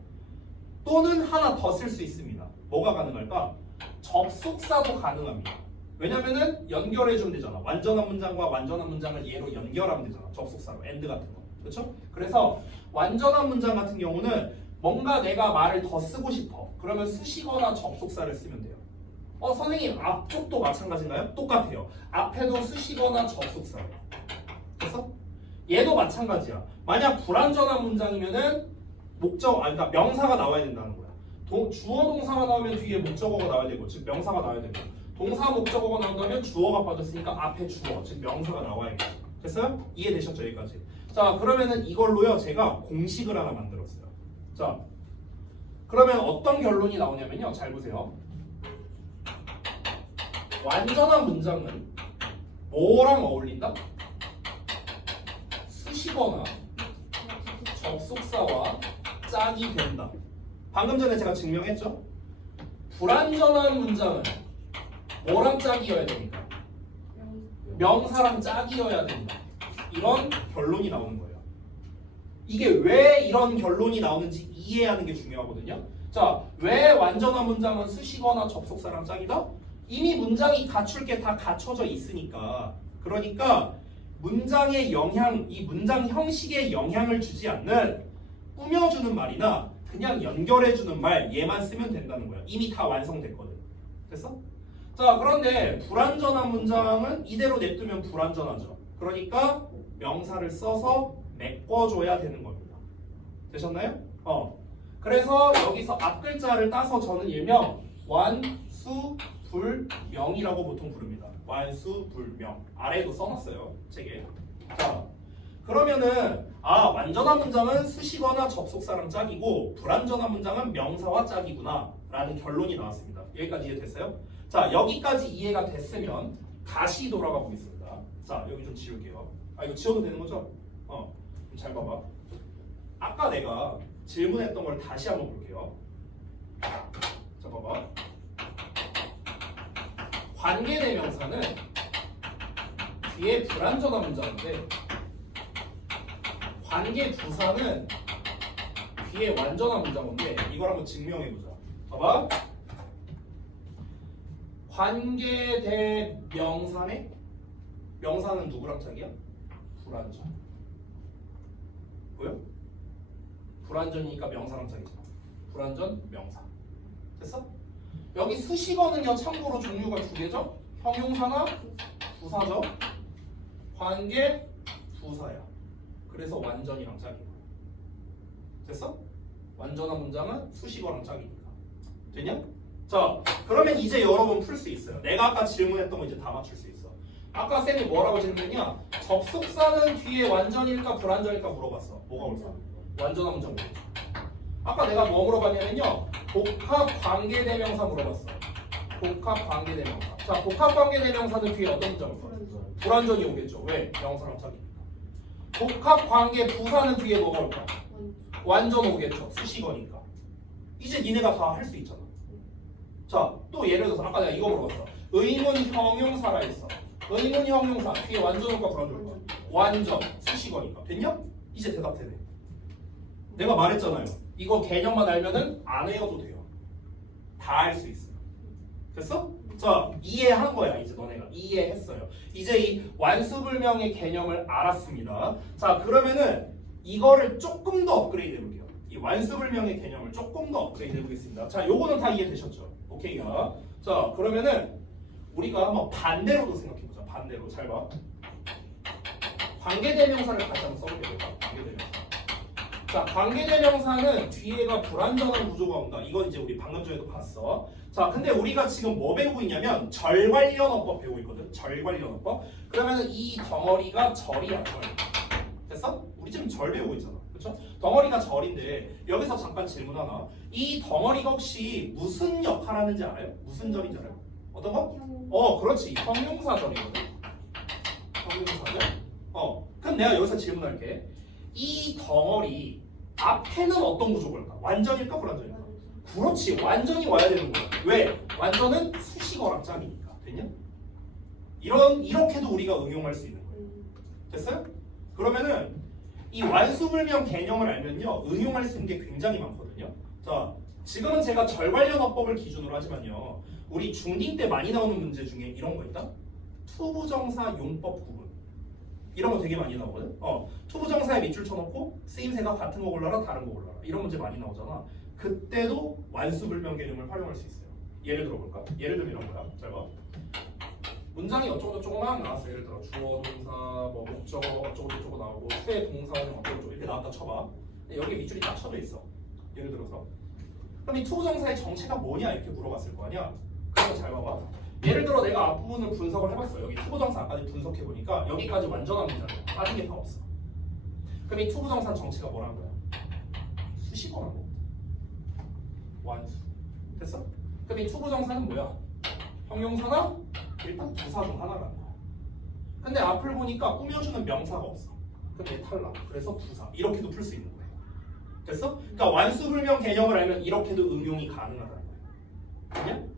또는 하나 더 쓸 수 있습니다. 뭐가 가능할까? 접속사도 가능합니다. 왜냐면은 연결해주면 되잖아. 완전한 문장과 완전한 문장을 얘로 연결하면 되잖아. 접속사로, and 같은 거. 그렇죠? 그래서 완전한 문장 같은 경우는 뭔가 내가 말을 더 쓰고 싶어. 그러면 수식어나 접속사를 쓰면 돼요. 선생님 앞쪽도 마찬가지인가요? 똑같아요. 앞에도 수식어나 접속사예요. 됐어? 얘도 마찬가지야. 만약 불완전한 문장이면은 그러니까 명사가 나와야 된다는 거야. 주어 동사가 나오면 뒤에 목적어가 나와야 되고, 즉 명사가 나와야 되고, 동사 목적어가 나온다면 주어가 빠졌으니까 앞에 주어, 즉 명사가 나와야겠죠. 됐어요? 이해되셨죠? 여기까지. 자, 그러면은 이걸로요 제가 공식을 하나 만들었어요. 자, 그러면 어떤 결론이 나오냐면요, 잘 보세요. 완전한 문장은 뭐랑 어울린다? 수식어나 접속사와 짝이 된다. 방금 전에 제가 증명했죠? 불완전한 문장은 뭐랑 짝이어야 됩니까? 명사랑 짝이어야 된다. 이런 결론이 나오는 거예요. 이게 왜 이런 결론이 나오는지 이해하는 게 중요하거든요. 자, 왜 완전한 문장은 수식어나 접속사랑 짝이다? 이미 문장이 갖출 게 다 갖춰져 있으니까. 그러니까 문장의 영향, 이 문장 형식에 영향을 주지 않는 꾸며주는 말이나 그냥 연결해주는 말 얘만 쓰면 된다는 거야. 이미 다 완성됐거든. 됐어? 자, 그런데 불완전한 문장은 이대로 냅두면 불완전하죠. 그러니까 명사를 써서 메꿔줘야 되는 겁니다. 되셨나요? 그래서 여기서 앞글자를 따서 저는 일명 완수불명이라고 보통 부릅니다. 완수불명. 아래에도 써놨어요. 책에. 자, 그러면은 완전한 문장은 수식어나 접속사랑 짝이고 불완전한 문장은 명사와 짝이구나 라는 결론이 나왔습니다. 여기까지 이해됐어요? 자, 여기까지 이해가 됐으면 다시 돌아가 보겠습니다. 자, 여기 좀 지울게요. 이거 지워도 되는 거죠? 잘 봐봐. 아까 내가 질문했던 걸 다시 한번 볼게요. 봐봐. 관계대명사는 뒤에 불완전한 문장인데 관계부사는 뒤에 완전한 문장인데 이걸 한번 증명해보자. 봐봐. 관계대명사네? 명사는 누구랑 짝이야? 불완전. 보여? 불완전이니까 명사랑 짝이잖아. 불완전 명사. 됐어? 여기 수식어는요 참고로 종류가 두 개죠? 형용사나 부사죠? 관계 부사야. 그래서 완전이랑 짝이야. 됐어? 완전한 문장은 수식어랑 짝이니까. 됐냐? 자, 그러면 이제 여러분 풀 수 있어요. 내가 아까 질문했던 거 이제 다 맞출 수 있어. 아까 쌤이 뭐라고 질문했냐? 접속사는 뒤에 완전일까 불완전일까 물어봤어. 뭐가 올까? 완전한 문장 물어봤어. 아까 내가 뭐 물어봤냐면요. 복합 관계대명사 물어봤어. 복합 관계대명사. 자, 복합 관계대명사는 뒤에 어떤 문장 올까? 불완전이 오겠죠. 왜? 명사랑 짝이니까. 복합 관계 부사는 뒤에 뭐가 올까? 완전 오겠죠. 수식어니까. 이제 니네가 다 할 수 있잖아. 자, 또 예를 들어서 아까 내가 이거 물어봤어. 의문 형용사라 했어. 의문 형용사 뒤에 완전 올까 불완전 올까? 완전 수식어니까. 됐냐? 이제 대답해. 내가 말했잖아요. 이거 개념만 알면은 안 외워도 돼요. 다 할 수 있어요. 됐어? 자, 이해한 거야. 이제 너네가 이해했어요. 이제 이 완수불명의 개념을 알았습니다. 자, 그러면은 이거를 조금 더 업그레이드 해볼게요. 이 완수불명의 개념을 조금 더 업그레이드 해보겠습니다. 자, 요거는 다 이해되셨죠? 오케이요. 자, 그러면은 우리가 한번 반대로도 생각해보자. 반대로. 잘 봐. 관계대명사를 같이 한번 써볼게요. 관계대명사. 자, 관계대명사는 뒤에가 불완전한 구조가 온다. 이건 이제 우리 방금 전에도 봤어. 자, 근데 우리가 지금 뭐 배우고 있냐면 절관련어법 배우고 있거든. 절관련어법. 그러면은 이 덩어리가 절이야, 절. 됐어? 우리 지금 절 배우고 있잖아. 그렇죠? 덩어리가 절인데 여기서 잠깐 질문 하나. 이 덩어리가 혹시 무슨 역할 하는지 알아요? 무슨 절인지 알아요? 어떤 거? 그렇지. 형용사절이거든. 형용사절. 그럼 내가 여기서 질문할게. 이 덩어리 앞에는 어떤 구조가 올까? 완전일까 불완전일까? 그렇지. 완전히 와야 되는 거야. 왜? 완전은 수식어랑 짝이니까. 됐냐? 이렇게도 우리가 응용할 수 있는 거예요. 됐어요? 그러면은 이 완수불명 개념을 알면요 응용할 수 있는 게 굉장히 많거든요. 자, 지금은 제가 절관련어법을 기준으로 하지만요 우리 중딩 때 많이 나오는 문제 중에 이런 거 있다. 투부정사 용법 구분 이런 거 되게 많이 나오거든. 투부정사에 밑줄 쳐놓고 쓰임새가 같은 거 골라라 다른 거 골라라 이런 문제 많이 나오잖아. 그때도 완수불명 개념을 활용할 수 있어요. 예를 들어볼까? 예를 들면 이런 거야. 잘 봐. 문장이 어쩌고저쩌고만 나왔어. 예를 들어 주어, 동사, 뭐 목적어 어쩌고저쩌고 나오고 수의 동사는 어쩌고저쩌고 이렇게 나왔다 쳐봐. 근데 여기 밑줄이 딱 쳐져 있어. 예를 들어서 그럼 이 투부정사의 정체가 뭐냐 이렇게 물어봤을 거 아니야. 그래서 잘 봐봐. 예를 들어 내가 앞부분을 분석을 해봤어. 여기 투부정사 아까지 분석해보니까 여기까지 완전한 문장이야. 빠진 게 다 없어. 그럼 이 투부정사 정체가 뭐라는 거야? 수식어라는 거. 완수. 됐어? 그럼 이 투부정사는 뭐야? 형용사나 일단 부사 중 하나라는 거야. 근데 앞을 보니까 꾸며주는 명사가 없어. 그럼 얘 탈락. 그래서 부사. 이렇게도 풀 수 있는 거예요. 됐어? 그러니까 완수불명 개념을 알면 이렇게도 응용이 가능하다는 거예요. 그냥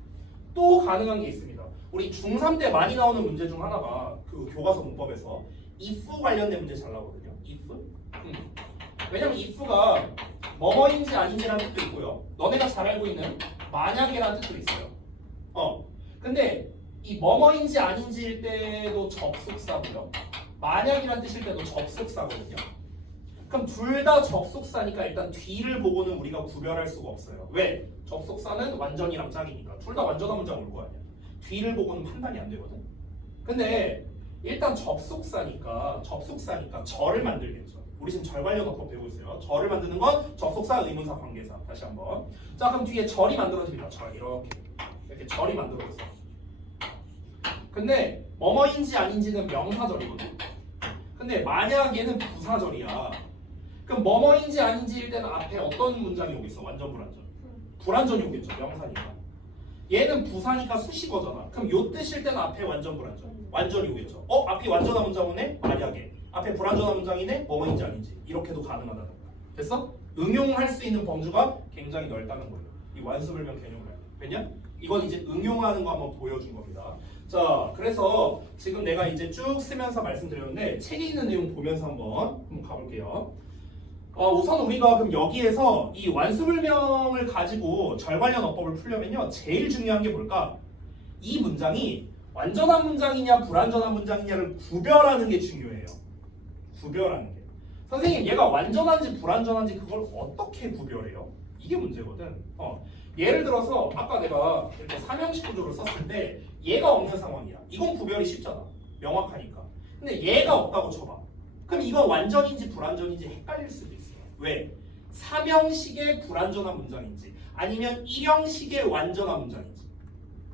또 가능한 게 있습니다. 우리 중3 때 많이 나오는 문제 중 하나가 그 교과서 문법에서 if 관련된 문제 잘 나오거든요. if. 왜냐면 if가 뭐뭐인지 아닌지라는 뜻도 있고요. 너네가 잘 알고 있는 만약이라는 뜻도 있어요. 근데 이 뭐뭐인지 아닌지일 때도 접속사고요. 만약이라는 뜻일 때도 접속사거든요. 그럼 둘 다 접속사니까 일단 뒤를 보고는 우리가 구별할 수가 없어요. 왜? 접속사는 완전이랑 짝이니까 둘 다 완전한 문장 올 거 아니야. 뒤를 보고는 판단이 안 되거든. 근데 일단 접속사니까 절을 만들겠죠. 우리 지금 절 관련어법 배우고 있어요. 절을 만드는 건 접속사, 의문사, 관계사. 다시 한번. 자, 그럼 뒤에 절이 만들어집니다. 절 이렇게 절이 만들어졌어. 근데 뭐뭐인지 아닌지는 명사절이거든. 근데 만약 얘는 부사절이야. 그럼 뭐뭐인지 아닌지일 때는 앞에 어떤 문장이 오겠어? 완전 불완전. 불완전이 오겠죠. 명사니까. 얘는 부사니까 수식어잖아. 그럼 요 뜻일 때는 앞에 완전 불완전. 완전이 오겠죠. 앞이 완전한 문장 오네? 만약에. 앞에 불완전한 문장이네? 뭐뭐인지 아닌지. 이렇게도 가능하다는 거야. 됐어? 응용할 수 있는 범주가 굉장히 넓다는 거예요. 이 완수불명 개념을 알면. 됐냐? 이건 이제 응용하는 거 한번 보여준 겁니다. 자, 그래서 지금 내가 이제 쭉 쓰면서 말씀드렸는데 책에 있는 내용 보면서 한번 가볼게요. 우선 우리가 그럼 여기에서 이 완수불명을 가지고 절 관련 어법을 풀려면요, 제일 중요한 게 뭘까? 이 문장이 완전한 문장이냐 불완전한 문장이냐를 구별하는 게 중요해요. 구별하는 게. 선생님, 얘가 완전한지 불완전한지 그걸 어떻게 구별해요? 이게 문제거든. 예를 들어서 아까 내가 이렇게 삼형식 구조를 썼을 때 얘가 없는 상황이야. 이건 구별이 쉽잖아. 명확하니까. 근데 얘가 없다고 쳐봐. 그럼 이건 완전인지 불완전인지 헷갈릴 수도 있어요. 왜? 삼형식의 불완전한 문장인지 아니면 일형식의 완전한 문장인지.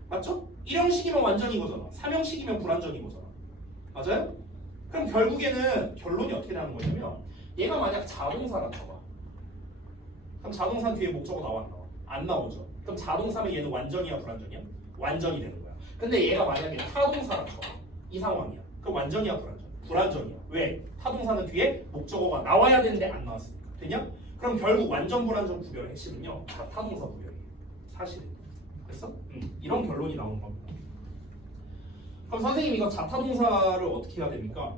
맞죠? 일형식이면 완전인 거잖아. 삼형식이면 불완전인 거잖아. 맞아요? 그럼 결국에는 결론이 어떻게 나는 거냐면 얘가 만약 자동사라 쳐봐. 그럼 자동사 뒤에 목적어 나와 안 나와? 안 나오죠. 그럼 자동사면 얘는 완전이야 불완전이야? 완전이 되는 거야. 근데 얘가 만약에 타동사라 쳐봐. 이 상황이야. 그럼 완전이야 불완전? 불완전이야. 왜? 타동사는 뒤에 목적어가 나와야 되는데 안 나왔으니까. 되냐? 그럼 결국 완전 불완전 구별의 핵심은요, 타동사 구별이에요. 사실은. 됐어? 이런 결론이 나오는 겁니다. 그럼 선생님 이거 자타동사를 어떻게 해야 됩니까?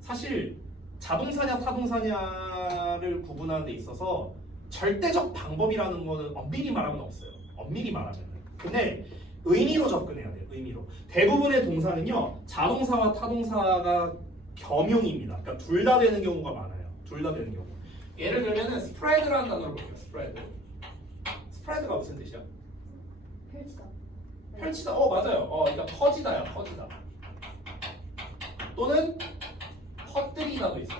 사실 자동사냐 타동사냐를 구분하는 데 있어서 절대적 방법이라는 거는 엄밀히 말하면 없어요. 엄밀히 말하면. 근데 의미로 접근해야 돼요. 의미로. 대부분의 동사는요, 자동사와 타동사가 겸용입니다. 그러니까 둘 다 되는 경우가 많아요. 둘 다 되는 경우. 예를 들면은 스프레드라는 단어를 볼게요. 스프레드. 스프레드가 무슨 뜻이야? 펼치다. 펼치다. 맞아요. 그러니까 퍼지다야. 퍼지다. 또는 퍼뜨리다도 있어요.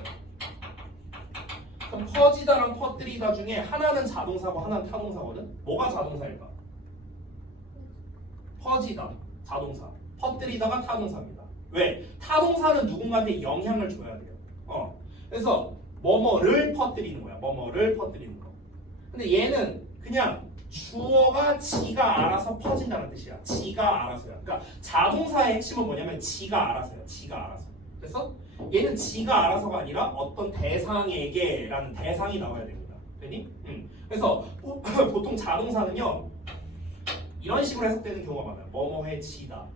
그럼 퍼지다랑 퍼뜨리다 중에 하나는 자동사고 하나는 타동사거든. 뭐가 자동사일까? 퍼지다 자동사, 퍼뜨리다가 타동사입니다. 왜? 타동사는 누군가한테 영향을 줘야 돼요. 그래서 뭐뭐를 퍼뜨리는 거야. 뭐뭐를 퍼뜨리는 거. 근데 얘는 그냥 주어가 지가 알아서 퍼진다는 뜻이야. 지가 알아서야. 그러니까 자동사의 핵심은 뭐냐면 지가 알아서야. 지가 알아서. 됐어? 얘는 지가 알아서가 아니라 어떤 대상에게라는 대상이 나와야 됩니다. 되니? 그래서 보통 자동사는요, 이런 식으로 해석되는 경우가 많아요. 뭐뭐해 지다.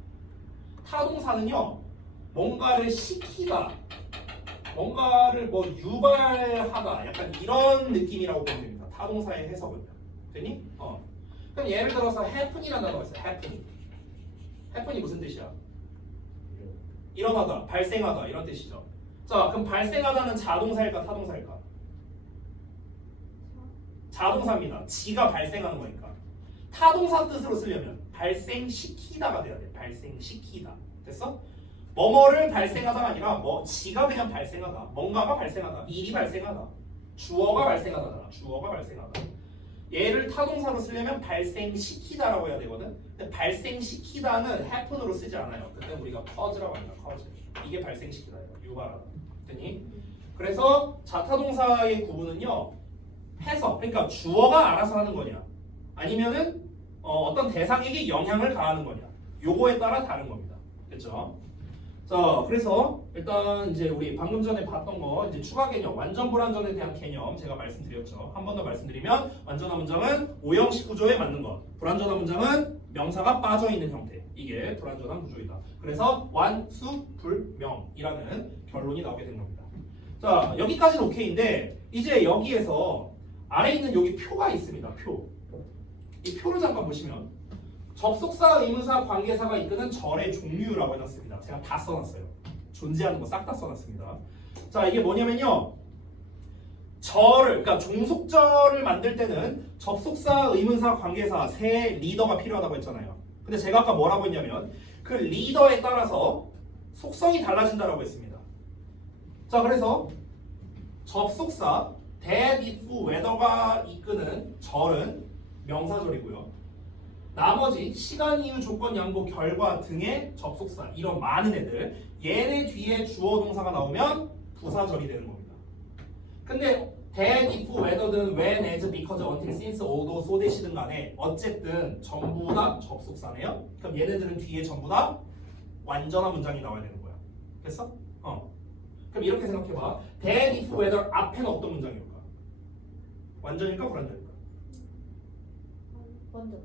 타동사는요, 뭔가를 시키다, 뭔가를 뭐 유발하다, 약간 이런 느낌이라고 보면 됩니다. 타동사의 해석은요. 되니? 그럼 예를 들어서 happen이라는 단어가 있어요. happening. happen이 무슨 뜻이야? 일어나다, 발생하다 이런 뜻이죠. 자, 그럼 발생하다는 자동사일까 타동사일까? 자동사입니다. 지가 발생하는 거니까. 타동사 뜻으로 쓰려면 발생시키다가 돼야 돼. 발생시키다. 됐어? 뭐뭐를 발생하다가 아니라 지가 그냥 발생하다. 뭔가가 발생하다. 일이 발생하다. 주어가 발생하다잖아. 주어가 발생하다. 얘를 타동사로 쓰려면 발생시키다라고 해야 되거든. 근데 발생시키다는 happen으로 쓰지 않아요. 그때 우리가 cause라고 합니다. cause. 이게 발생시키다예요. 유발하다. 됐니? 그래서 자타동사의 구분은요, 해석. 그러니까 주어가 알아서 하는 거냐, 아니면은 어떤 대상에게 영향을 가하는 거냐, 요거에 따라 다른 겁니다. 됐죠? 자, 그래서 일단 이제 우리 방금 전에 봤던 거 이제 추가 개념, 완전 불완전에 대한 개념 제가 말씀드렸죠. 한 번 더 말씀드리면 완전한 문장은 오형식 구조에 맞는 것, 불완전한 문장은 명사가 빠져 있는 형태. 이게 불완전한 구조이다. 그래서 완수불명이라는 결론이 나오게 된 겁니다. 자, 여기까지는 오케이인데 이제 여기에서 아래 있는 여기 표가 있습니다. 표. 이 표를 잠깐 보시면 접속사, 의문사, 관계사가 이끄는 절의 종류라고 해놨습니다. 제가 다 써놨어요. 존재하는 거 싹 다 써놨습니다. 자, 이게 뭐냐면요, 절을, 그러니까 종속절을 만들 때는 접속사, 의문사, 관계사 세 리더가 필요하다고 했잖아요. 근데 제가 아까 뭐라고 했냐면 그 리더에 따라서 속성이 달라진다라고 했습니다. 자, 그래서 접속사 that, if, whether가 이끄는 절은 명사절이고요. 나머지 시간, 이유, 조건, 양보, 결과 등의 접속사, 이런 많은 애들, 얘네 뒤에 주어 동사가 나오면 부사절이 되는 겁니다. 근데 that, if, whether든 when, as, because, until, since, although, so that이든 간에 어쨌든 전부 다 접속사네요. 그럼 얘네들은 뒤에 전부 다 완전한 문장이 나와야 되는 거야. 됐어? 그럼 이렇게 생각해봐. that, if, whether 앞에는 어떤 문장일까? 완전일까 불완전일까? 완전.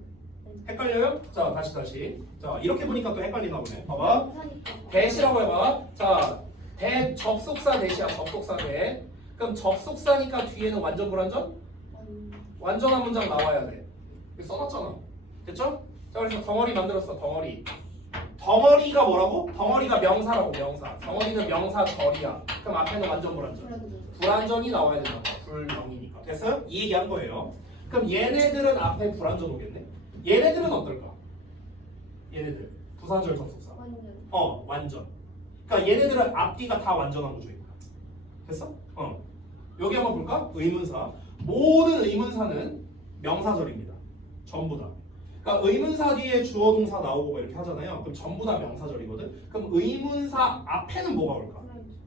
헷갈려요? 자 다시. 자 이렇게 보니까 또 헷갈리나 보네. 봐봐. 사니까. 대시라고 해봐. 자, 대 접속사 대시야. 접속사 대. 그럼 접속사니까 뒤에는 완전 불완전? 완전한 문장 나와야 돼. 이거 써놨잖아. 됐죠? 자 그래서 덩어리 만들었어. 덩어리. 덩어리가 뭐라고? 덩어리가 명사라고 명사. 덩어리는 명사절이야. 그럼 앞에는 완전 불완전. 불완전이 나와야 된다. 불명이니까. 됐어요? 이 얘기한 거예요. 그럼 얘네들은 앞에 불완전 오겠네. 얘네들은 어떨까? 얘네들 부사절 접속사. 완전. 완전. 그러니까 얘네들은 앞뒤가 다 완전한 구조인 거야. 됐어? 여기 한번 볼까? 의문사. 모든 의문사는 명사절입니다. 전부 다. 그러니까 의문사 뒤에 주어 동사 나오고 이렇게 하잖아요. 그럼 전부 다 명사절이거든. 그럼 의문사 앞에는 뭐가 올까?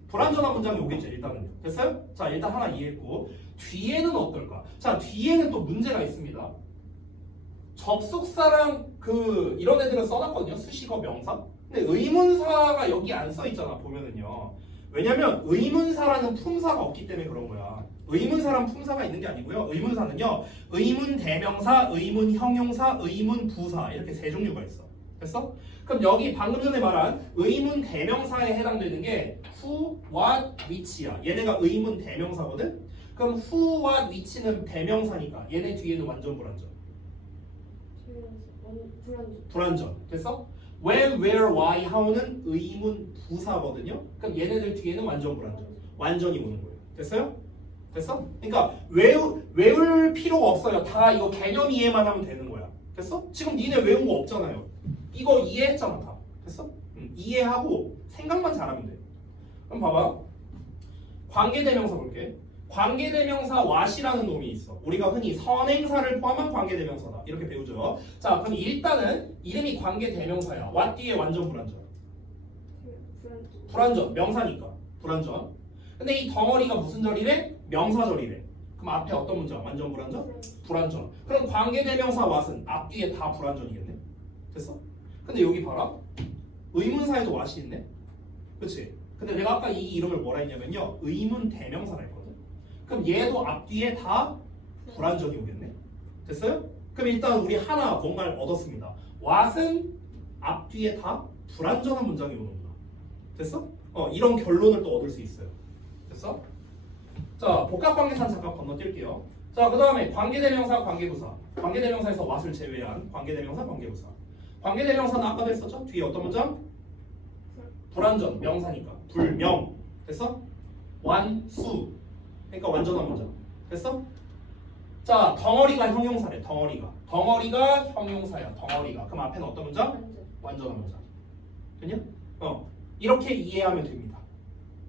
불완전한 문장이 오겠죠. 일단은. 됐어요? 자 일단 하나 이해했고 뒤에는 어떨까? 자 뒤에는 또 문제가 있습니다. 접속사랑 이런 애들은 써놨거든요. 수식어 명사. 근데 의문사가 여기 안 써있잖아. 보면은요. 왜냐면 의문사라는 품사가 없기 때문에 그런 거야. 의문사란 품사가 있는 게 아니고요. 의문사는요. 의문 대명사, 의문 형용사, 의문 부사 이렇게 세 종류가 있어. 됐어? 그럼 여기 방금 전에 말한 의문 대명사에 해당되는 게 who, what, which야. 얘네가 의문 대명사거든? 그럼 who, what, which는 대명사니까 얘네 뒤에는 완전 불완전. 불완전. 됐어? when, where, why, how는 의문 부사거든요. 그럼 얘네들 뒤에는 완전 불완전. 완전이 오는 거예요. 됐어요? 됐어? 그러니까 외울 필요가 없어요. 다 이거 개념 이해만 하면 되는 거야. 됐어? 지금 니네 외운 거 없잖아요. 이거 이해했잖아 다. 됐어? 이해하고 생각만 잘하면 돼. 그럼 봐봐. 관계대명사 볼게. 관계대명사 what이라는 놈이 있어. 우리가 흔히 선행사를 포함한 관계대명사다. 이렇게 배우죠. 자, 그럼 일단은 이름이 관계대명사야. what 뒤에 완전 불완전. 불완전. 명사니까. 불완전. 근데 이 덩어리가 무슨 절이래? 명사절이래. 그럼 앞에 어떤 문장? 완전 불완전? 불완전. 그럼 관계대명사 what은 앞뒤에 다 불완전이겠네. 됐어? 근데 여기 봐라. 의문사에도 what이 있네. 그치? 근데 내가 아까 이 이름을 뭐라 했냐면요. 의문 대명사라 했거든. 그럼 얘도 앞뒤에 다 불완전이 오겠네. 됐어요? 그럼 일단 우리 하나 뭔가를 얻었습니다. what은 앞뒤에 다 불완전한 문장이 오는구나. 됐어? 이런 결론을 또 얻을 수 있어요. 됐어? 자, 복합관계사는 잠깐 건너뛸게요. 자, 그 다음에 관계대명사, 관계부사. 관계대명사에서 what을 제외한 관계대명사, 관계부사. 관계대명사는 아까도 했었죠? 뒤에 어떤 문장? 불완전, 명사니까. 불명. 됐어? 완수. 그러니까 완전한 문장. 됐어? 자, 덩어리가 형용사래. 덩어리가 형용사야. 덩어리가. 그럼 앞에는 어떤 문장? 완전한 문장. 됐냐? 이렇게 이해하면 됩니다.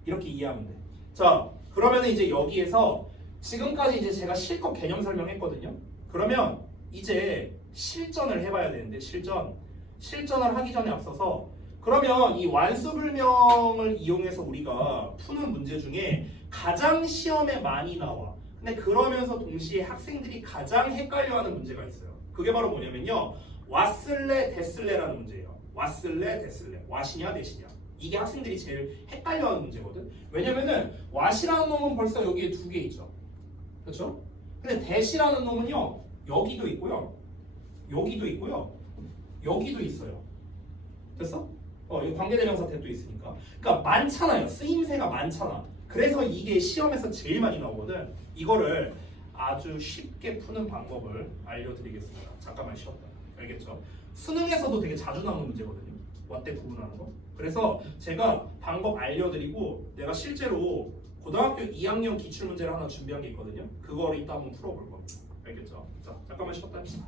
이렇게 이해하면 돼. 자, 그러면 이제 여기에서 지금까지 이제 제가 실컷 개념 설명했거든요. 그러면 이제 실전을 해봐야 되는데 실전을 하기 전에 앞서서 그러면 이 완수불명을 이용해서 우리가 푸는 문제 중에 가장 시험에 많이 나와. 근데 그러면서 동시에 학생들이 가장 헷갈려하는 문제가 있어요. 그게 바로 뭐냐면요. 왔을래 됐을래라는 문제예요. 왔을래 됐을래. 왓이냐 대시냐. 이게 학생들이 제일 헷갈려하는 문제거든. 왜냐면은 왓이라는 놈은 벌써 여기에 두 개 있죠. 그렇죠? 근데 대시라는 놈은요. 여기도 있고요. 여기도 있고요. 여기도 있어요. 됐어? 이 관계대명사 대도 있으니까. 그러니까 많잖아요. 쓰임새가 많잖아. 그래서 이게 시험에서 제일 많이 나오거든. 이거를 아주 쉽게 푸는 방법을 알려드리겠습니다. 잠깐만 쉬었다. 알겠죠? 수능에서도 되게 자주 나오는 문제거든요. 왓대 구분하는 거. 그래서 제가 방법 알려드리고 내가 실제로 고등학교 2학년 기출문제를 하나 준비한 게 있거든요. 그거를 이따 한번 풀어볼 겁니다. 알겠죠? 자, 잠깐만 쉬었다 합시다.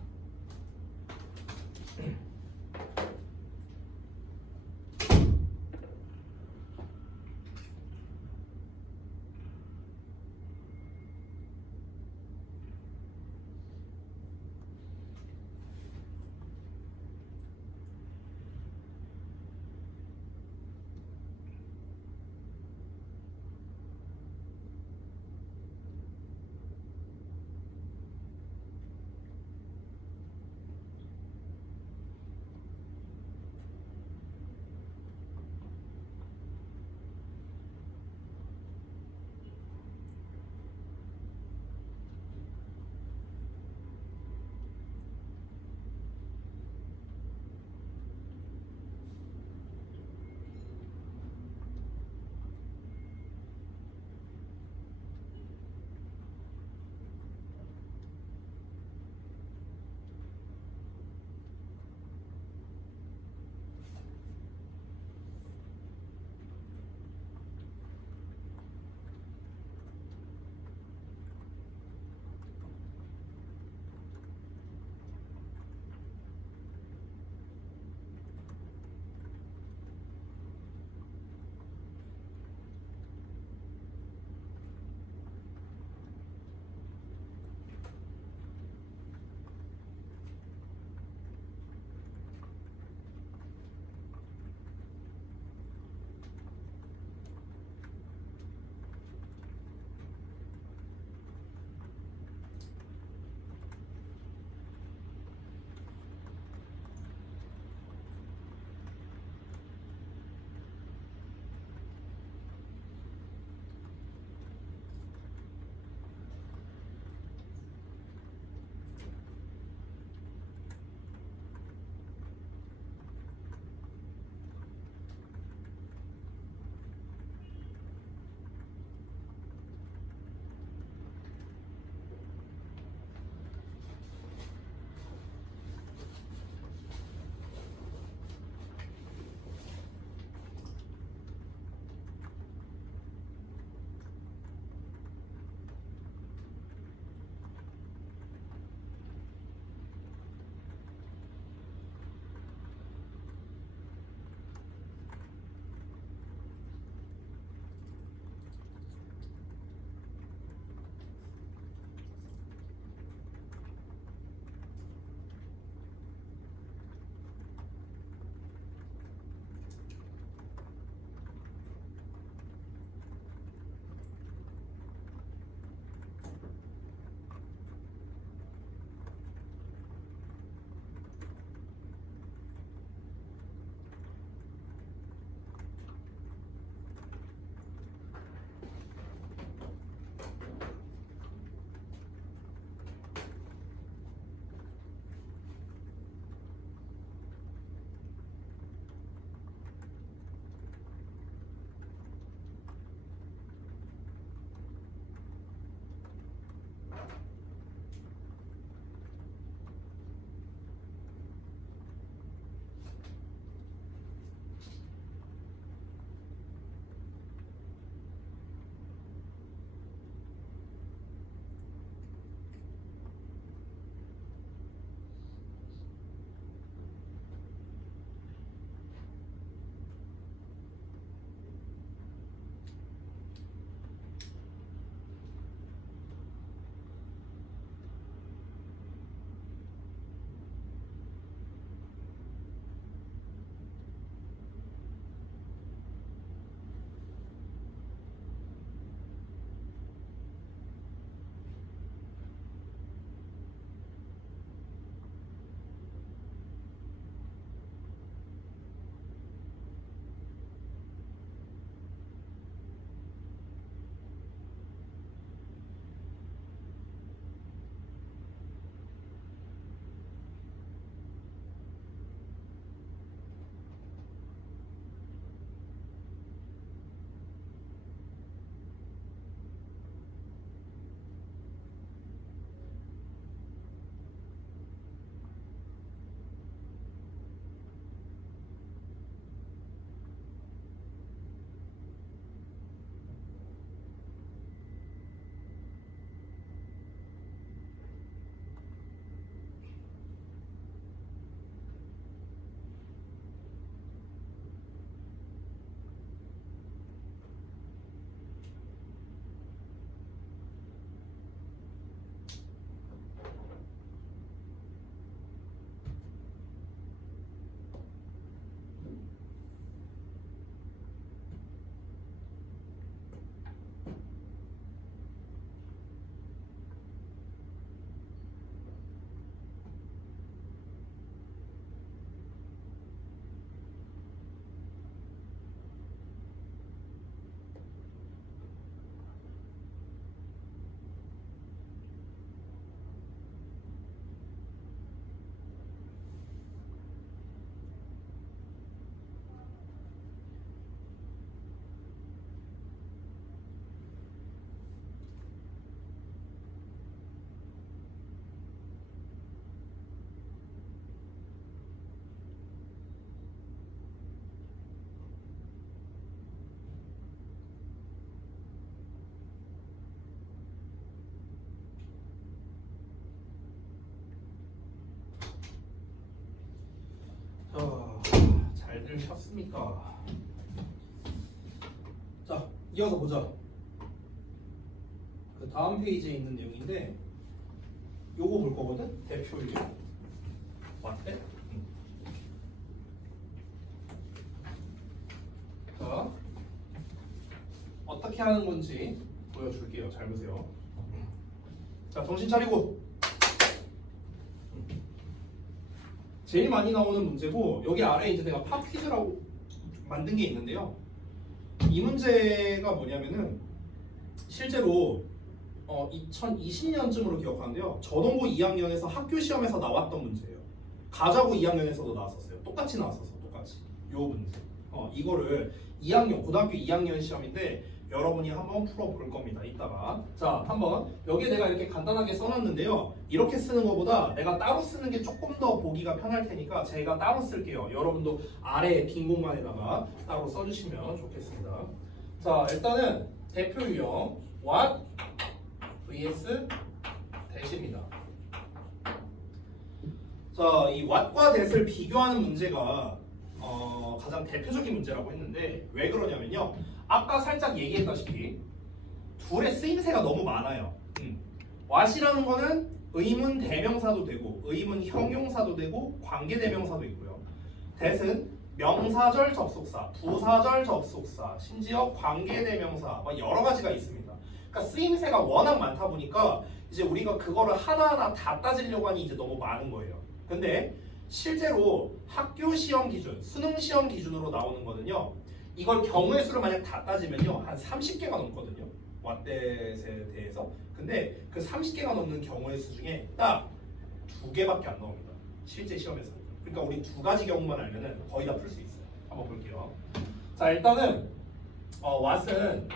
잘들 쉬었습니까? 자, 이어서 보자. 그 다음 페이지에 있는 내용인데 요거 볼 거거든? 대표 유형. 맞대? 자, 어떻게 하는 건지 보여줄게요. 잘 보세요. 자, 정신 차리고. 제일 많이 나오는 문제고 여기 아래에 이제 내가 팝 퀴즈라고 만든 게 있는데요. 이 문제가 뭐냐면은 실제로 2020년쯤으로 기억하는데요. 저동고 2학년에서 학교 시험에서 나왔던 문제예요. 가자고 2학년에서도 나왔었어요. 똑같이 나왔었어. 똑같이. 요 문제. 이거를 2학년, 고등학교 2학년 시험인데 여러분이 한번 풀어볼 겁니다. 이따가. 자, 한번 여기에 내가 이렇게 간단하게 써놨는데요. 이렇게 쓰는 것보다 내가 따로 쓰는 게 조금 더 보기가 편할 테니까 제가 따로 쓸게요. 여러분도 아래 빈 공간에다가 따로 써주시면 좋겠습니다. 자, 일단은 대표 유형 what vs that입니다. 자, 이 what과 that을 비교하는 문제가 가장 대표적인 문제라고 했는데 왜 그러냐면요. 아까 살짝 얘기했다시피 둘의 쓰임새가 너무 많아요. what이라는 거는 의문 대명사도 되고 의문 형용사도 되고 관계 대명사도 있고요. that은 명사절 접속사, 부사절 접속사, 심지어 관계 대명사 여러 가지가 있습니다. 그러니까 쓰임새가 워낙 많다 보니까 이제 우리가 그거를 하나하나 다 따지려고 하니 이제 너무 많은 거예요. 근데 실제로 학교 시험 기준, 수능 시험 기준으로 나오는 거는요. 이걸 경우의 수를 만약 다 따지면요. 한 30개가 넘거든요. 왓댓에 대해서. 근데 그 30개가 넘는 경우의 수 중에 딱 2개밖에 안 나옵니다. 실제 시험에서. 그러니까 우리 2가지 경우만 알면은 거의 다 풀 수 있어요. 한번 볼게요. 자, 일단은 what은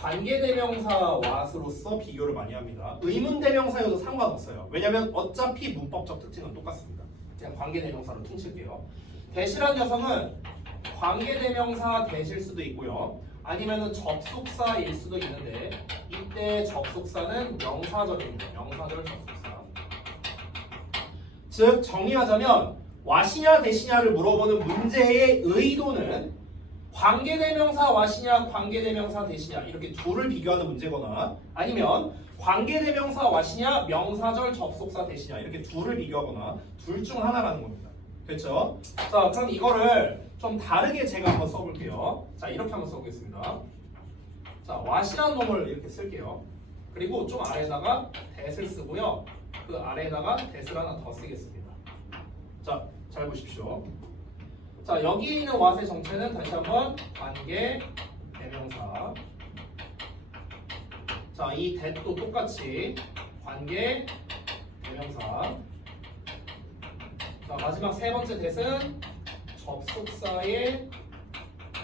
관계대명사 what으로서 비교를 많이 합니다. 의문대명사여도 상관없어요. 왜냐면 어차피 문법적 특징은 똑같습니다. 그냥 관계대명사로 퉁칠게요. that이란 녀석은 관계대명사 that일 수도 있고요. 아니면은 접속사일 수도 있는데 이때 접속사는 명사절입니다. 명사절 접속사. 즉 정리하자면 what이냐 that이냐를 물어보는 문제의 의도는 관계대명사 what이냐 관계대명사 that이냐 이렇게 둘을 비교하는 문제거나 아니면 관계대명사 what이냐 명사절 접속사 that이냐 이렇게 둘을 비교하거나 둘 중 하나라는 겁니다. 됐죠? 자, 그럼 이거를 좀 다르게 제가 한번 써볼게요. 자, 이렇게 한번 써보겠습니다. 자, what이라는 놈을 이렇게 쓸게요. 그리고 좀 아래에다가 that을 쓰고요. 그 아래에다가 that을 하나 더 쓰겠습니다. 자, 잘 보십시오. 자, 여기 있는 what의 정체는 다시 한번 관계 대명사. 자, 이 that도 똑같이 관계 대명사. 자, 마지막 세 번째 that은 접속사의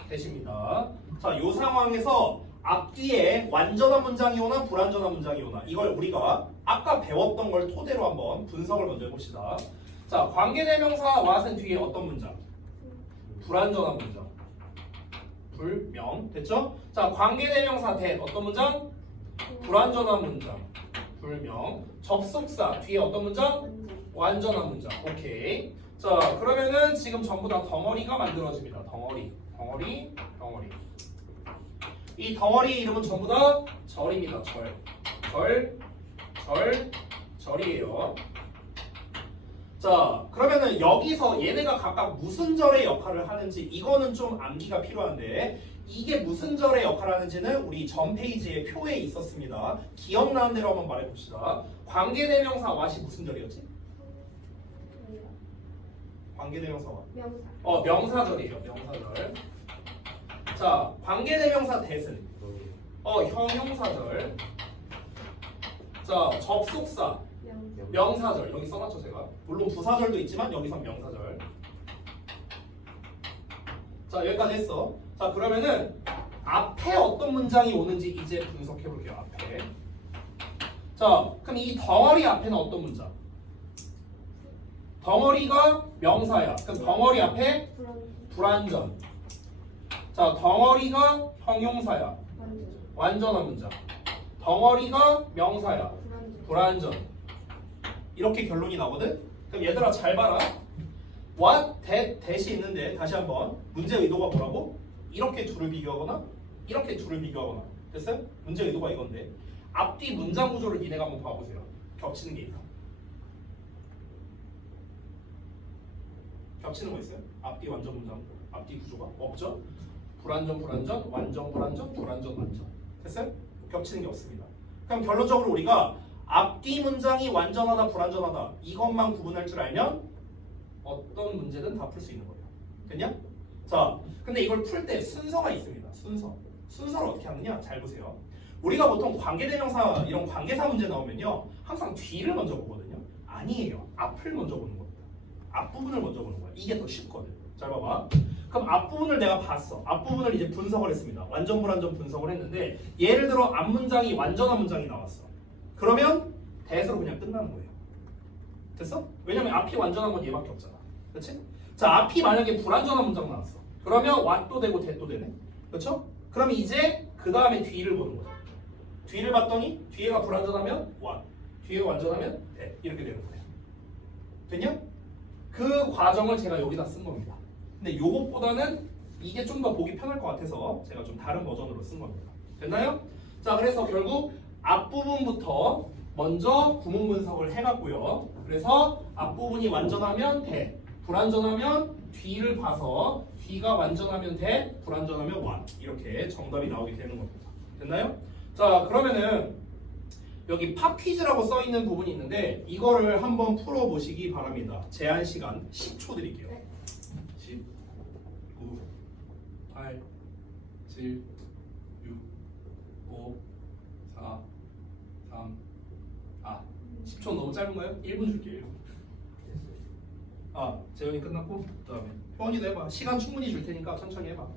that입니다. 자, 이 상황에서 앞뒤에 완전한 문장이 오나 불완전한 문장이 오나 이걸 우리가 아까 배웠던 걸 토대로 한번 분석을 먼저 해봅시다. 자, 관계대명사 what은 뒤에 어떤 문장? 불완전한 문장. 불명. 됐죠? 자, 관계대명사 that 어떤 문장? 불완전한 문장. 불명. 접속사 뒤에 어떤 문장? 완전한 문장. 오케이. 자, 그러면은 지금 전부 다 덩어리가 만들어집니다. 덩어리. 이 덩어리 이름은 전부 다 절입니다. 절이에요. 자, 그러면은 여기서 얘네가 각각 무슨 절의 역할을 하는지 이거는 좀 암기가 필요한데 이게 무슨 절의 역할을 하는지는 우리 전 페이지에 표에 있었습니다. 기억나는 대로 한번 말해봅시다. 관계대명사 what이 무슨 절이었지? 관계대명사 what? 명사절이에요. 명사절. 자, 관계대명사 that은 형용사절. 자, 접속사 명사절. 여기 써놨죠 제가. 물론 부사절도 있지만 여기선 명사절. 자, 여기까지 했어. 자, 그러면은 앞에 어떤 문장이 오는지 이제 분석해 볼게요. 앞에. 자, 그럼 이 덩어리 앞에는 어떤 문장? 덩어리가 명사야. 그럼 덩어리 앞에 불완전. 자, 덩어리가 형용사야. 완전한 문장. 덩어리가 명사야. 불완전. 이렇게 결론이 나거든? 그럼 얘들아 잘 봐라. what, that이 있는데 다시 한번 문제 의도가 뭐라고? 이렇게 둘을 비교하거나 이렇게 둘을 비교하거나 됐어요? 문제 의도가 이건데 앞뒤 문장 구조를 니네가 한번 봐보세요. 겹치는 게 있나? 겹치는 거 있어요? 앞뒤 완전 문장, 앞뒤 구조가 없죠? 불완전, 완전, 불완전. 됐어요? 겹치는 게 없습니다. 그럼 결론적으로 우리가 앞뒤 문장이 완전하다, 불완전하다 이것만 구분할 줄 알면 어떤 문제든 다 풀 수 있는 거예요. 됐냐? 자, 근데 이걸 풀 때 순서가 있습니다. 순서를 어떻게 하느냐? 잘 보세요. 우리가 보통 관계대명사 이런 관계사 문제 나오면요 항상 뒤를 먼저 보거든요. 아니에요. 앞을 먼저 보는 겁니다. 앞부분을 먼저 보는 거야. 이게 더 쉽거든. 잘 봐봐. 그럼 앞부분을 내가 봤어. 앞부분을 이제 분석을 했습니다. 완전 불완전 분석을 했는데 예를 들어 앞문장이 완전한 문장이 나왔어. 그러면 대에서로 그냥 끝나는 거예요. 됐어? 왜냐면 앞이 완전한 건 얘밖에 없잖아. 그렇지? 자, 앞이 만약에 불완전한 문장 나왔어. 그러면 what도 되고 that도 되네. 그렇죠? 그럼 이제 그 다음에 뒤를 보는 거죠. 뒤를 봤더니 뒤에가 불완전하면 what, 뒤에가 완전하면 that 이렇게 되는 거예요. 됐냐? 그 과정을 제가 여기다 쓴 겁니다. 근데 요것보다는 이게 좀 더 보기 편할 것 같아서 제가 좀 다른 버전으로 쓴 겁니다. 됐나요? 자, 그래서 결국 앞부분부터 먼저 구문 분석을 해갔고요. 그래서 앞부분이 완전하면 that, 불완전하면 뒤를 봐서 뒤가 완전하면 that, 불완전하면 what 이렇게 정답이 나오게 되는 겁니다. 됐나요? 자, 그러면은 여기 팝 퀴즈라고 써 있는 부분이 있는데 이거를 한번 풀어보시기 바랍니다. 제한 시간 10초 드릴게요. 10, 9, 8, 7, 6, 5, 4, 3, 10초 너무 짧은 거예요? 1분 줄게요. 1분. 재현이 끝났고 그 다음에 효원이도 해봐. 시간 충분히 줄 테니까 천천히 해봐.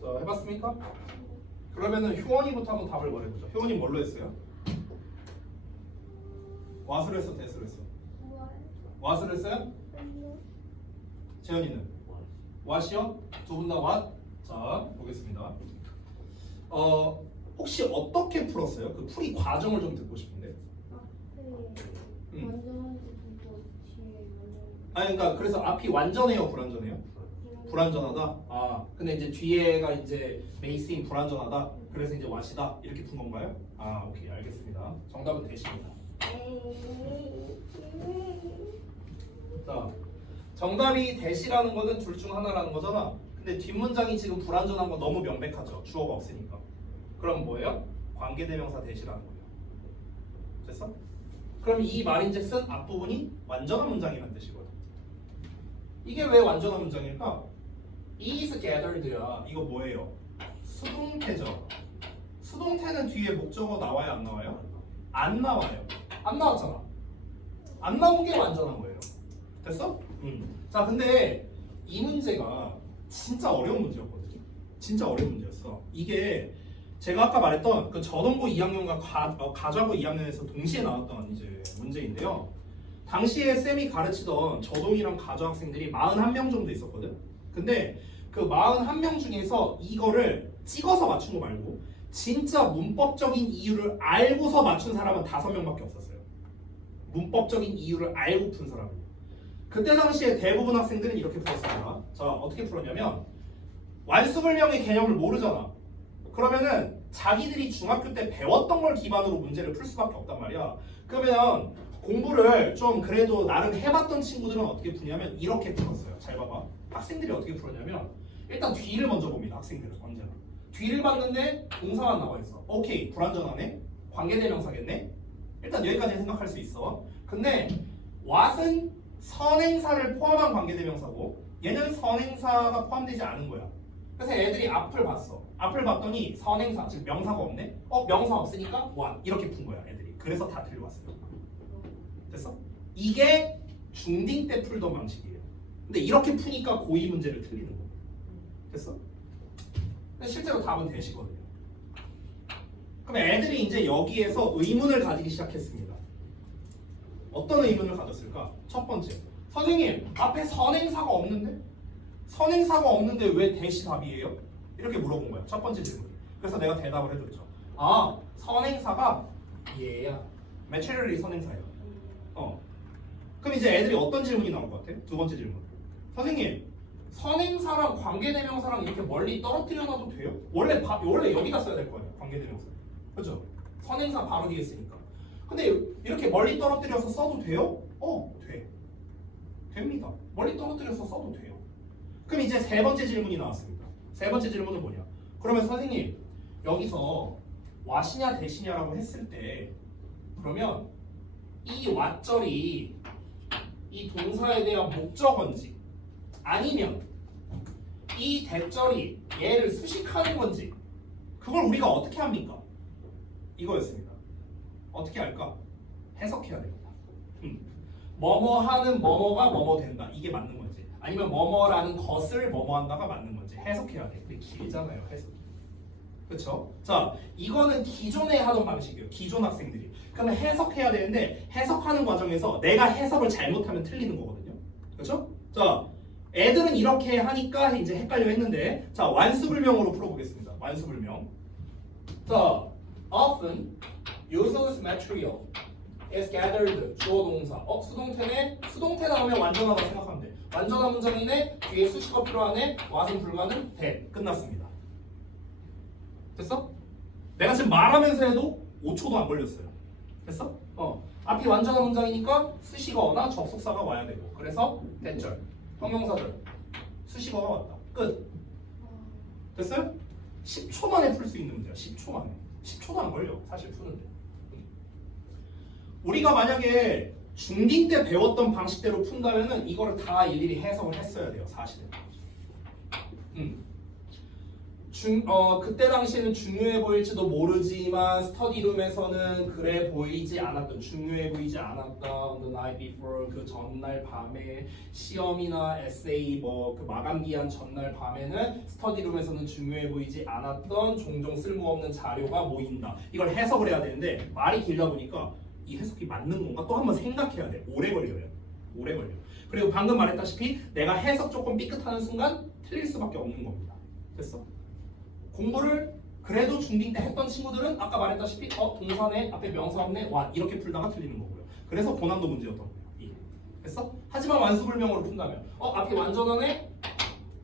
자, 해봤습니까? 그러면은 효원이부터 한번 답을 말해보죠. 효원이 뭘로 했어요? 왓으로 했어, 대스로 했어? 왓으로 했어요? 재현이는? 왓이요? 두 분 다 왓? 자, 보겠습니다. 혹시 어떻게 풀었어요? 그 풀이 과정을 좀 듣고 싶은데. 그러니까 그래서 앞이 완전해요, 불완전해요? 불완전하다. 근데 이제 뒤에가 이제 베이스인 불완전하다. 그래서 이제 왓이다 이렇게 푼 건가요? 오케이, 알겠습니다. 정답은 대시입니다. 자, 정답이 대시라는 거는 둘 중 하나라는 거잖아. 근데 뒷문장이 지금 불완전한 거 너무 명백하죠. 주어가 없으니까. 그럼 뭐예요? 관계대명사 대시라는 거예요. 됐어? 그럼 이 말인즉슨 앞부분이 완전한 문장이라는 뜻이거든. 이게 왜 완전한 문장일까? is gathered야. 이거 뭐예요? 수동태죠. 수동태는 뒤에 목적어 나와요, 안 나와요? 안 나와요. 안 나왔잖아. 안 나온 게 완전한 거예요. 됐어? 자, 근데 이 문제가 진짜 어려운 문제였거든요. 진짜 어려운 문제였어. 이게 제가 아까 말했던 그 전원고 2학년과 가좌고 2학년에서 동시에 나왔던 이제 문제인데요. 당시에 쌤이 가르치던 저동이랑 가좌 학생들이 41명 정도 있었거든. 근데 그 41명 중에서 이거를 찍어서 맞춘 거 말고 진짜 문법적인 이유를 알고서 맞춘 사람은 5명밖에 없었어요. 문법적인 이유를 알고 푼 사람은. 그때 당시에 대부분 학생들은 이렇게 풀었습니다. 자, 어떻게 풀었냐면 완수불명의 개념을 모르잖아. 그러면은 자기들이 중학교 때 배웠던 걸 기반으로 문제를 풀 수밖에 없단 말이야. 그러면 공부를 좀 그래도 나름 해봤던 친구들은 어떻게 푸냐면 이렇게 풀었어요. 잘 봐봐. 학생들이 어떻게 풀었냐면 일단 뒤를 먼저 봅니다. 학생들은 언제나 뒤를 봤는데 동사만 나와 있어. 오케이, 불완전하네. 관계대명사겠네. 일단 여기까지 생각할 수 있어. 근데 what은 선행사를 포함한 관계대명사고 얘는 선행사가 포함되지 않은 거야. 그래서 애들이 앞을 봤어. 앞을 봤더니 선행사, 즉 명사가 없네. 명사 없으니까 what 이렇게 푼 거야, 애들이. 그래서 다 틀려왔어요. 됐어? 이게 중딩 때 풀던 방식이에요. 근데 이렇게 푸니까 고2 문제를 틀리는 거. 됐어? 근데 실제로 답은 대시거든요. 그럼 애들이 이제 여기에서 의문을 가지기 시작했습니다. 어떤 의문을 가졌을까? 첫 번째, 선생님 앞에 선행사가 없는데? 선행사가 없는데 왜 대시 답이에요? 이렇게 물어본 거야. 첫 번째 질문. 그래서 내가 대답을 해줬죠. 아, 선행사가 얘야. 매체럴이 선행사예요. 그럼 이제 애들이 어떤 질문이 나올 것 같아? 두 번째 질문. 선생님, 선행사랑 관계대명사랑 이렇게 멀리 떨어뜨려 놔도 돼요? 원래 여기다 써야 될 거예요. 관계대명사. 그렇죠? 선행사 바로 뒤에 있으니까. 근데 이렇게 멀리 떨어뜨려서 써도 돼요? 돼. 됩니다. 멀리 떨어뜨려서 써도 돼요. 그럼 이제 세 번째 질문이 나왔습니다. 세 번째 질문은 뭐냐? 그러면 선생님, 여기서 와시냐 대시냐라고 했을 때 그러면 이 왓절이 이 동사에 대한 목적어인지 아니면 이 대절이 얘를 수식하는 건지 그걸 우리가 어떻게 합니까? 이거였습니다. 어떻게 할까? 해석해야 됩니다. 뭐뭐 하는 뭐뭐가 뭐뭐 된다. 이게 맞는 건지 아니면 뭐뭐라는 것을 뭐뭐 한다가 맞는 건지 해석해야 돼. 근데 길잖아요. 해석이. 그렇죠? 자, 이거는 기존에 하던 방식이에요. 기존 학생들이. 그러면 해석해야 되는데 해석하는 과정에서 내가 해석을 잘못하면 틀리는 거거든요. 그렇죠? 자, 애들은 이렇게 하니까 이제 헷갈려 했는데 자, 완수불명으로 풀어보겠습니다. 완수불명. 자, often useless material is gathered. 주어 동사. 수동태네. 수동태 나오면 완전하다 생각하면 돼. 완전한 문장이네. 뒤에 수식어 필요하네. what은 불가는 돼. 끝났습니다. 됐어? 내가 지금 말하면서 해도 5초도 안 걸렸어요. 됐어? 앞이 완전한 문장이니까 수식어나 접속사가 와야 되고 그래서 대절, 형용사절, 수식어가 왔다. 끝. 됐어요? 10초 만에 풀 수 있는 문제야. 10초 만에. 10초도 안 걸려. 사실 푸는데. 우리가 만약에 중딩 때 배웠던 방식대로 푼다면은 이거를 다 일일이 해석을 했어야 돼요. 사실은. 그때 당시에는 중요해 보일지도 모르지만 스터디룸에서는 그래 보이지 않았던, 중요해 보이지 않았던 the night before, 그 전날 밤에 시험이나 에세이 그 마감 기한 전날 밤에는 스터디룸에서는 중요해 보이지 않았던 종종 쓸모없는 자료가 모인다. 이걸 해석을 해야 되는데 말이 길다 보니까 이 해석이 맞는 건가 또 한번 생각해야 돼. 오래 걸려요. 오래 걸려. 그리고 방금 말했다시피 내가 해석 조금 삐끗하는 순간 틀릴 수밖에 없는 겁니다. 됐어? 공부를 그래도 중딩 때 했던 친구들은 아까 말했다시피 동사네 앞에 명사 없네 와 이렇게 풀다가 틀리는 거고요. 그래서 고난도 문제였던 거예요. 이게. 됐어? 하지만 완수불명으로 푼다면 앞이 완전하네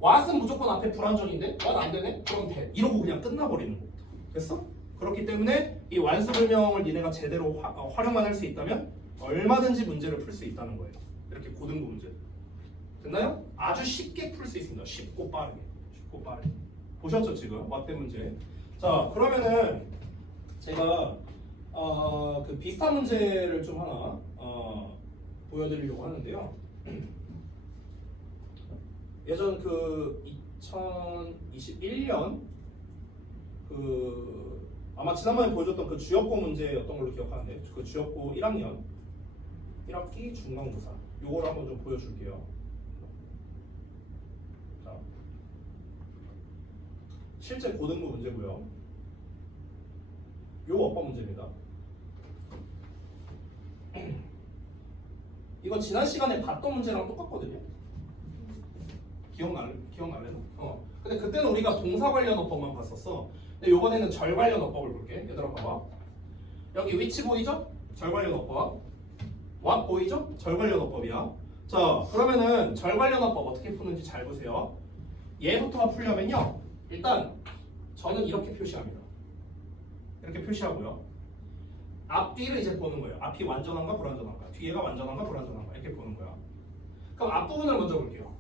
what은 무조건 앞에 불완전인데 what 안 되네? 그럼 돼. 이러고 그냥 끝나버리는 겁니다. 됐어? 그렇기 때문에 이 완수불명을 니네가 제대로 활용만 할 수 있다면 얼마든지 문제를 풀 수 있다는 거예요. 이렇게 고등부 문제. 됐나요? 아주 쉽게 풀 수 있습니다. 쉽고 빠르게. 쉽고 빠르게. 보셨죠 지금 왓대 문제. 자 그러면은 제가 그 비슷한 문제를 좀 하나 보여드리려고 하는데요. 예전 그 2021년 그 아마 지난번에 보여줬던 그 주역고 문제였던 걸로 기억하는데 그 주역고 1학년 1학기 중간고사 요거를 한번 좀 보여줄게요. 자. 실제 고등부 문제고요. 요 어법 문제입니다. 이건 지난 시간에 봤던 문제랑 똑같거든요. 기억날래나? 근데 그때는 우리가 동사 관련 어법만 봤었어. 근데 요번에는 절 관련 어법을 볼게. 얘들아 봐봐. 여기 which 보이죠? 절 관련 어법. what 보이죠? 절 관련 어법이야. 자 그러면은 절 관련 어법 어떻게 푸는지 잘 보세요. 얘부터 풀려면요. 일단 저는 이렇게 표시합니다. 이렇게 표시하고요. 앞뒤를 이제 보는 거예요. 앞이 완전한가 불완전한가, 뒤에가 완전한가 불완전한가 이렇게 보는 거야. 그럼 앞부분을 먼저 볼게요.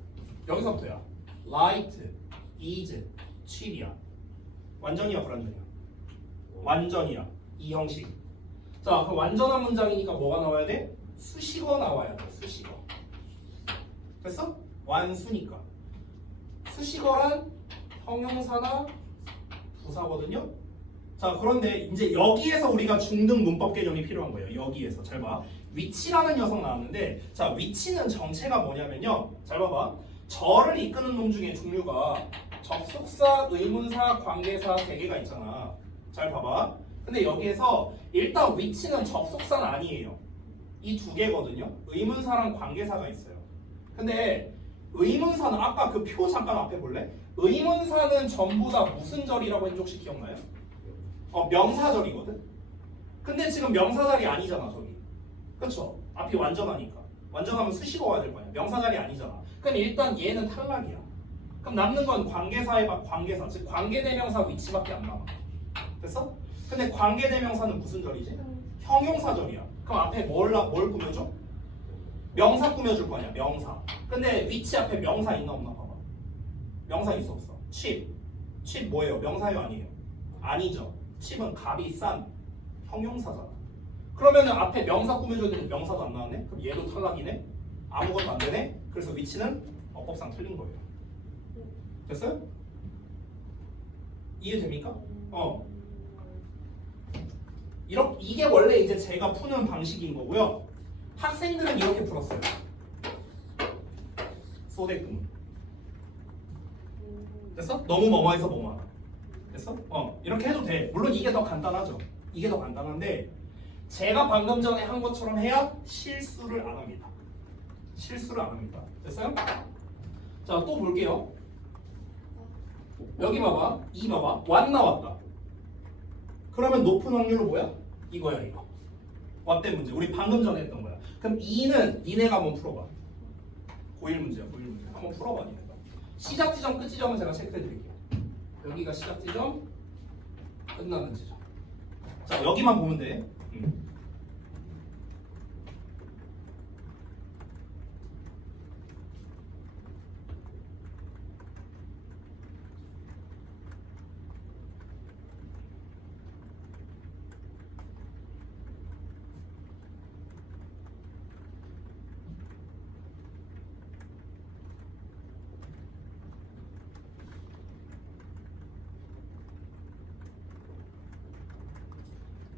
여기서부터야. light, is, chill이야. 완전이야 불완전이야? 완전이야. 이 형식. 자, 그 완전한 문장이니까 뭐가 나와야 돼? 수식어 나와야 돼. 수식어. 됐어? 완수니까. 수식어란 형용사나 부사거든요. 자 그런데 이제 여기에서 우리가 중등 문법 개념이 필요한 거예요. 여기에서 잘 봐. 위치라는 녀석 나왔는데 자 위치는 정체가 뭐냐면요. 잘 봐봐. 절을 이끄는 놈 중에 종류가 접속사, 의문사, 관계사 3개가 있잖아. 잘 봐봐. 근데 여기에서 일단 위치는 접속사는 아니에요. 이 2개거든요. 의문사랑 관계사가 있어요. 근데 의문사는 아까 그 표 잠깐 앞에 볼래? 의문사는 전부 다 무슨 절이라고 했는지 혹시 기억나요? 명사절이거든. 근데 지금 명사절이 아니잖아 저기. 그쵸? 앞이 완전하니까. 완전하면 수식어 와야 될 거 아니야. 명사절이 아니잖아. 그럼 일단 얘는 탈락이야. 그럼 남는 건 관계사의 관계사, 즉 관계대명사 위치밖에 안 남아. 됐어? 근데 관계대명사는 무슨 절이지? 형용사절이야. 그럼 앞에 뭘 꾸며줘? 명사 꾸며줄 거 아니야. 명사. 근데 위치 앞에 명사 있나 없나 봐봐. 명사 있어 없어? 칩. 칩 뭐예요? 명사예요 아니에요? 아니죠. 칩은 값이 싼 형용사잖아. 그러면은 앞에 명사 꾸며줘야 되는데 명사도 안 나왔네? 그럼 얘도 탈락이네? 아무것도 안 되네? 그래서 위치는 어법상 틀린 거예요. 됐어요? 이해됩니까? 이게 원래 이제 제가 푸는 방식인 거고요. 학생들은 이렇게 풀었어요. 소대금. 됐어? 너무 뭐뭐해서 뭐뭐하다. 됐어? 이렇게 해도 돼. 물론 이게 더 간단하죠. 이게 더 간단한데 제가 방금 전에 한 것처럼 해야 실수를 안 합니다. 실수를 안 합니다. 됐어요? 자, 또 볼게요. 여기 봐봐. 2 봐봐. 완 나왔다. 그러면 높은 확률로 뭐야? 이거야 이거. 왓대 문제. 우리 방금 전에 했던 거야. 그럼 2는 니네가 한번 풀어봐. 고1 문제야. 고1 문제. 한번 풀어봐 니네가. 시작 지점, 끝 지점은 제가 체크해 드릴게요. 여기가 시작 지점, 끝나는 지점. 자 여기만 보면 돼.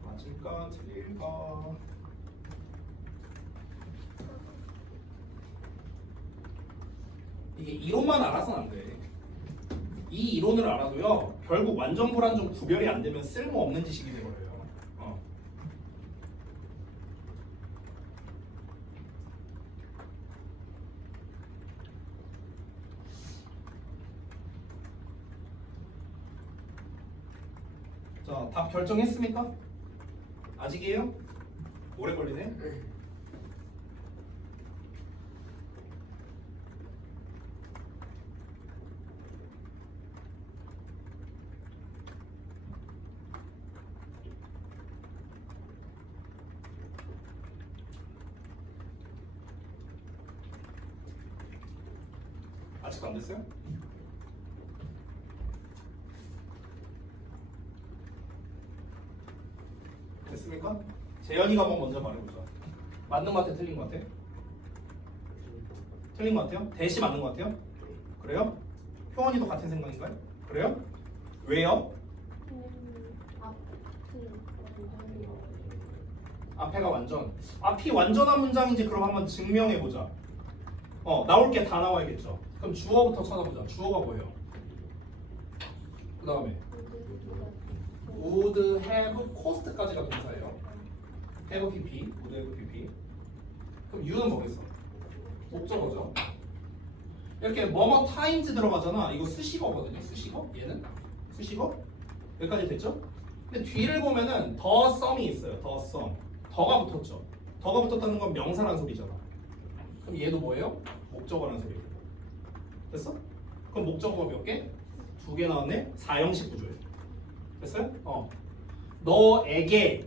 맞을까 틀릴까? 이게 이론만 알아서는 안 돼. 이 이론을 알아도요 결국 완전 불완전 구별이 안 되면 쓸모없는 지식이 돼버려요. 자, 답 결정했습니까? 아직이에요? 오래 걸리네? 아직도 안 됐어요? 됐습니까? 재현이가 한번 먼저 말해보자. 맞는 것 같아? 틀린 것 같아? 틀린 것 같아요? 대시 맞는 것 같아요? 그래요? 효원이도 같은 생각인가요? 그래요? 왜요? 앞에가 완전. 앞이 완전한 문장인지 그럼 한번 증명해보자. 나올 게 다 나와야겠죠. 그럼 주어부터 찾아보자. 주어가 뭐예요? 그 다음에 would have cost까지가 동사예요. have pp, would have pp. 그럼 you는 뭐겠어? 목적어죠. 이렇게 뭐뭐 times 들어가잖아. 이거 수식어거든요. 수식어? 얘는 수식어? 여기까지 됐죠? 근데 뒤를 보면은 더 썸이 있어요. 더 썸. 더가 붙었죠. 더가 붙었다는 건 명사란 소리잖아. 그럼 얘도 뭐예요? 목적어란 소리예요. 됐어? 그럼 목적어가 몇 개? 2개 나왔네? 4형식 구조예요. 됐어요? 너에게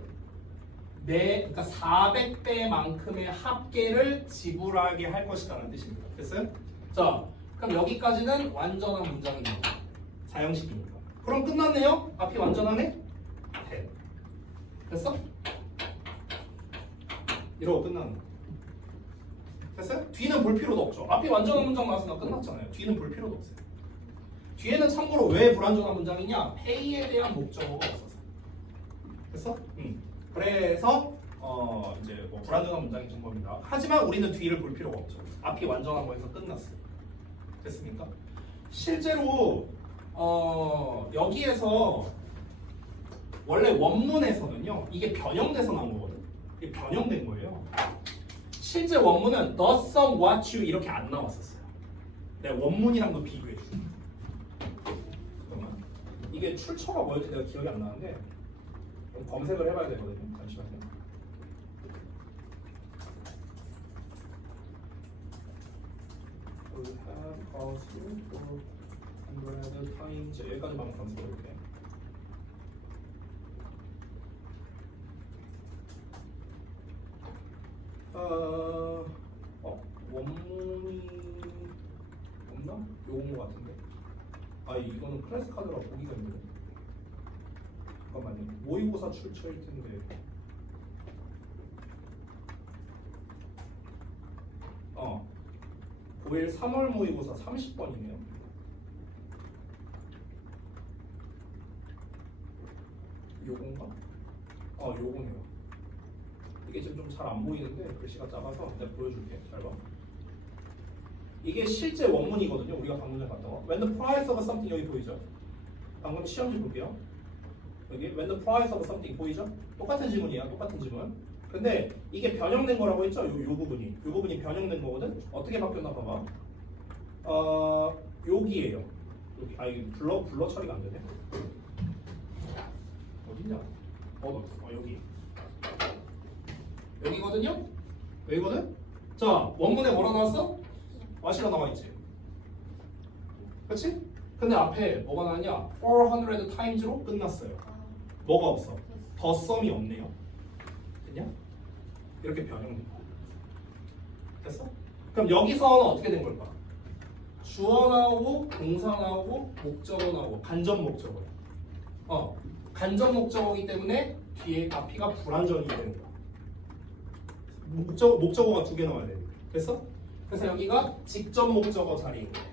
그러니까 400배만큼의 합계를 지불하게 할 것이다라는 뜻입니다. 됐어요? 자, 그럼 여기까지는 완전한 문장입니다. 4형식이니까. 그럼 끝났네요? 앞이 완전하네? 돼. 됐어? 이러고 끝나는 거. 됐어요? 뒤는 볼 필요도 없죠. 앞이 완전한 문장 나왔으니까 끝났잖아요. 뒤는 볼 필요도 없어요. 뒤에는 참고로 왜 불완전한 문장이냐? pay에 대한 목적어가 없어서. 됐어? 그래서 이제 뭐 불완전한 문장이 된 겁니다. 하지만 우리는 뒤를 볼 필요가 없죠. 앞이 완전한 거에서 끝났어요. 됐습니까? 실제로 여기에서 원래 원문에서는요 이게 변형돼서 나온 거거든. 이게 변형된 거예요. 실제 원문은 the sun watch you 이렇게 안 나왔었어요. 내가 원문이랑도 비교해 줄게. 잠깐만. 이게 출처가 뭐였지 내가 기억이 안 나는데 좀 검색을 해봐야 되거든요. 잠시만요. have caused you for 100 times 여기까지만 검색해 볼게. 원문이 없나? 요건 거 같은데. 아 이거는 클래스 카드라 보기가 힘드네. 잠깐만요. 모의고사 출처일 텐데. 고1 3월 모의고사 30번이네요. 요건가? 요거네요. 이게 지금 좀 잘 안 보이는데 글씨가 작아서 내가 보여줄게. 잘 봐. 이게 실제 원문이거든요. 우리가 방금 전에 봤던 거. When the price of something 여기 보이죠? 방금 시험지 볼게요. 여기 When the price of something 보이죠? 똑같은 지문이야. 똑같은 지문. 근데 이게 변형된 거라고 했죠? 요 부분이 변형된 거거든. 어떻게 바뀌었나 봐봐. 여기에요. 여기. 이게 블러 처리가 안 되네. 어딨냐? 여기. 여기거든요. 여기거든. 자, 원문에 뭐라 나왔어? 와시가 나와 있지. 그렇지? 근데 앞에 뭐가 나왔냐? 400 times로 끝났어요. 뭐가 없어? 더 썸이 없네요. 됐냐? 이렇게 변형된 거야. 됐어? 그럼 여기서는 어떻게 된 걸까? 주어 나오고 동사 나오고 목적어 나오고 간접 목적어야. 간접 목적어이기 때문에 뒤에 앞이가 불완전이 되는 거야. 목적어가 2개 나와야 돼. 됐어? 그래서 여기가 직접 목적어 자리인 거야.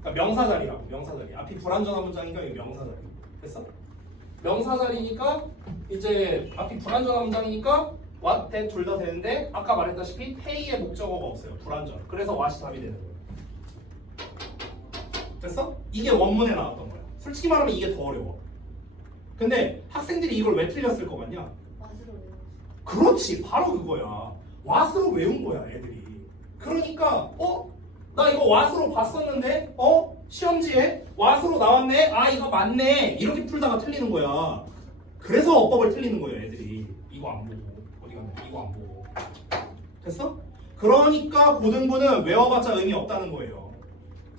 그러니까 명사 자리라고. 명사 자리. 앞이 불완전한 문장이니까 여기 명사 자리. 됐어? 명사 자리니까 이제 앞이 불완전한 문장이니까 what, that 둘 다 되는데 아까 말했다시피 pay의 목적어가 없어요. 불완전. 그래서 what이 답이 되는 거예요. 됐어? 이게 원문에 나왔던 거야. 솔직히 말하면 이게 더 어려워. 근데 학생들이 이걸 왜 틀렸을 것 같냐? 맛으로 외웠어. 그렇지. 바로 그거야. what으로 외운 거야 애들이. 그러니까 나 이거 what으로 봤었는데 시험지에 what으로 나왔네. 이거 맞네. 이렇게 풀다가 틀리는 거야. 그래서 어법을 틀리는 거예요 애들이. 이거 안 보고 어디 갔냐? 이거 안 보고. 됐어? 그러니까 고등부는 외워봤자 의미 없다는 거예요.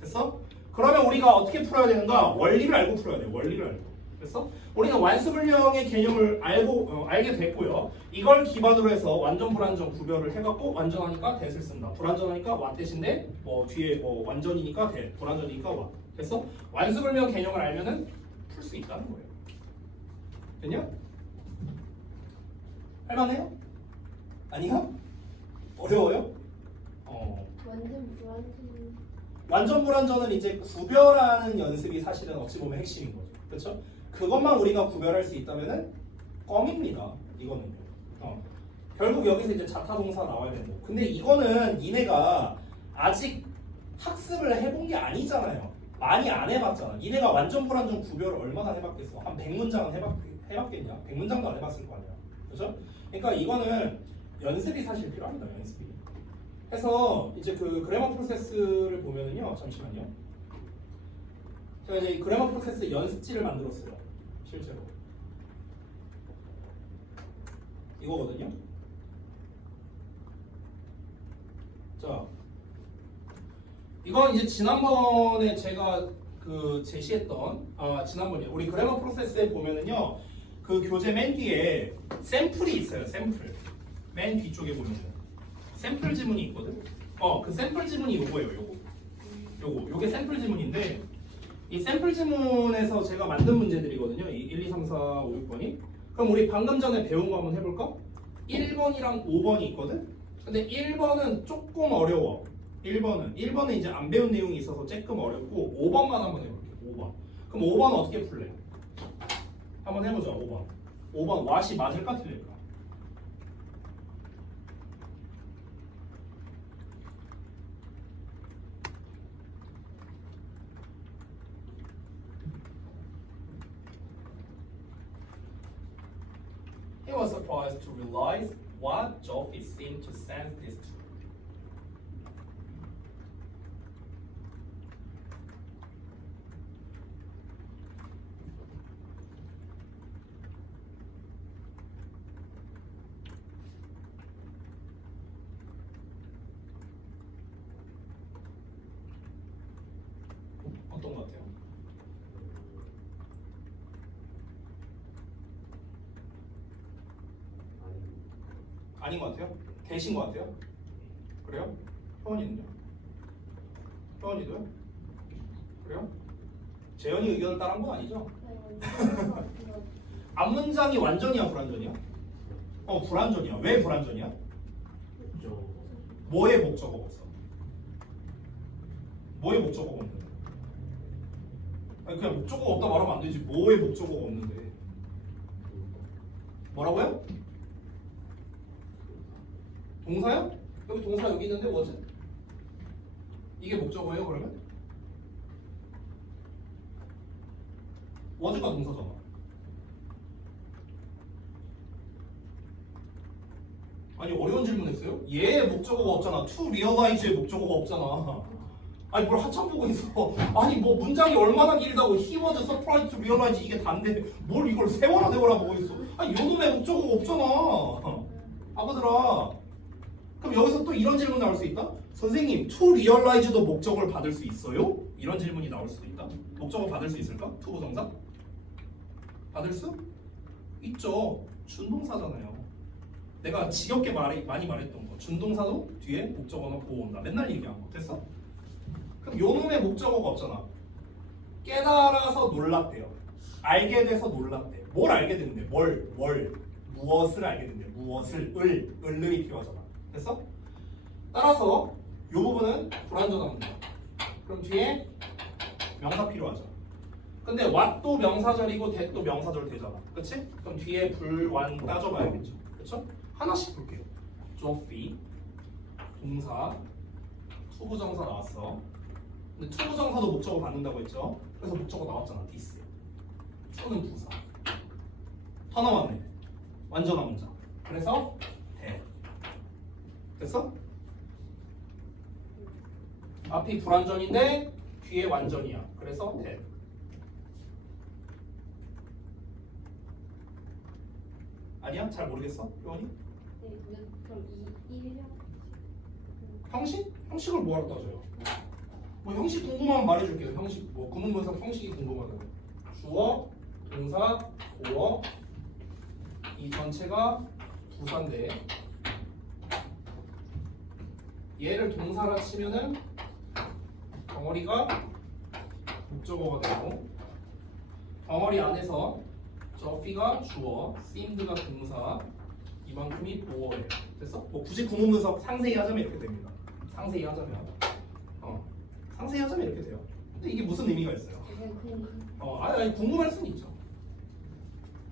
됐어? 그러면 우리가 어떻게 풀어야 되는가? 원리를 알고 풀어야 돼. 원리를 알고. 됐어? 우리는 완수불명의 개념을 알게 됐고요. 이걸 기반으로 해서 완전 불완전 구별을 해갖고 완전하니까 that을 쓴다. 불완전하니까 what that인데 뒤에 완전이니까 that, 불완전이니까 what. 됐어? 완수불명 개념을 알면은 풀 수 있다는 거예요. 됐냐? 할만해요? 아니요? 어려워요? 완전 불완전. 완전 불완전은 이제 구별하는 연습이 사실은 어찌 보면 핵심인 거죠. 그렇죠? 그것만 우리가 구별할 수 있다면은 껌입니다. 이거는요. 결국 여기서 이제 자타동사 나와야 되고. 근데 이거는 니네가 아직 학습을 해본 게 아니잖아요. 많이 안 해봤잖아. 니네가 완전 불완전 구별을 얼마나 해봤겠어? 한 100문장은 해봤겠냐? 100문장도 안 해봤을 거 아니야. 그렇죠? 그러니까 이거는 연습이 사실 필요합니다. 연습이. 해서 이제 그 그래머 프로세스를 보면은요. 잠시만요. 제가 이제 그래머 프로세스 연습지를 만들었어요. 실제로. 이거거든요. 자, 이건 이제 지난번에 제가 그 제시했던 지난번에 우리 그래머 프로세스에 보면은요. 그 교재 맨 뒤에 샘플이 있어요. 샘플. 맨 뒤쪽에 보면은 샘플 지문이 있거든. 그 샘플 지문이 요거예요. 요게 샘플 지문인데 이 샘플 지문에서 제가 만든 문제들이거든요. 이 1, 2, 3, 4, 5, 6번이. 그럼 우리 방금 전에 배운 거 한번 해볼까? 1번이랑 5번이 있거든? 근데 1번은 조금 어려워. 1번은 이제 안 배운 내용이 있어서 조금 어렵고 5번만 한번 해볼게요. 5번. 그럼 5번은 어떻게 풀래? 한번 해보자. 5번 what이 맞을까 틀릴까? surprised to realize what Joffy seemed to sense this to. 어떤 것 같아요? 아닌 것 같아요? 대신 것 같아요? 그래요? 효원이는요? 효원이도요? 그래요? 재현이 의견을 따른 건 아니죠? 앞문장이 완전이야 불완전이야? 불완전이야. 왜 불완전이야? 뭐의 목적어가 없어? 뭐의 목적어가 없는데? 아니 그냥 목적어가 없다 말하면 안 되지. 뭐의 목적어가 없는데? 뭐라고요? 동사요? 여기 동사 여기 있는데 뭐지? 이게 목적어예요 그러면? was가 동사잖아. 아니 어려운 질문했어요? 얘의 목적어가 없잖아. to realize의 목적어가 없잖아. 아니 뭘 한참 보고 있어. 아니 뭐 문장이 얼마나 길다고 he was surprised to realize 이게 단데 뭘 이걸 세워라 대워라 보고 있어. 아니 요놈의 목적어가 없잖아. 아버들아. 그럼 여기서 또 이런 질문 나올 수 있다? 선생님, to realize도 목적어를 받을 수 있어요? 이런 질문이 나올 수도 있다. 목적어 받을 수 있을까? to 부정사? 받을 수? 있죠. 준동사잖아요. 내가 지겹게 많이 말했던 거. 준동사도 뒤에 목적어 넣고 온다. 맨날 얘기한 거. 됐어? 그럼 요놈의 목적어가 없잖아. 깨달아서 놀랐대요. 알게 돼서 놀랐대. 뭘 알게 됐는데? 무엇을 알게 됐는데? 무엇을? 을이 필요하잖아. 됐어? 따라서 이 부분은 불완전합니다. 그럼 뒤에 명사 필요하죠. 근데 what도 명사절이고 that도 명사절 되잖아. 그치? 그럼 뒤에 불완 따져봐야겠죠. 그쵸? 하나씩 볼게요. Joffy 동사 투부정사 나왔어. 근데 투부정사도 목적어 받는다고 했죠. 그래서 목적어 나왔잖아. this. to는 부사. 더 나왔네. 완전한 문장. 그래서 that. 됐어? 앞이 불완전인데 뒤에 완전이야. 그래서 that. 아니야? 잘 모르겠어? 효원이? 네, 그럼 이 1형 형식? 형식을 뭐하러 따져요? 뭐 형식 궁금하면 말해줄게요. 형식 뭐 구문분석 형식이 궁금하다고. 주어, 동사, 보어 이 전체가 부사인데 얘를 동사라 치면은 덩어리가 목적어가 되고 덩어리 안에서 저피가 주어, seemed가 동사 이만큼이 보어예요. 됐어? 뭐 굳이 구문 분석 상세히 하자면 이렇게 됩니다. 상세히 하자면 이렇게 돼요. 근데 이게 무슨 의미가 있어요? 아니 궁금할 수는 있죠.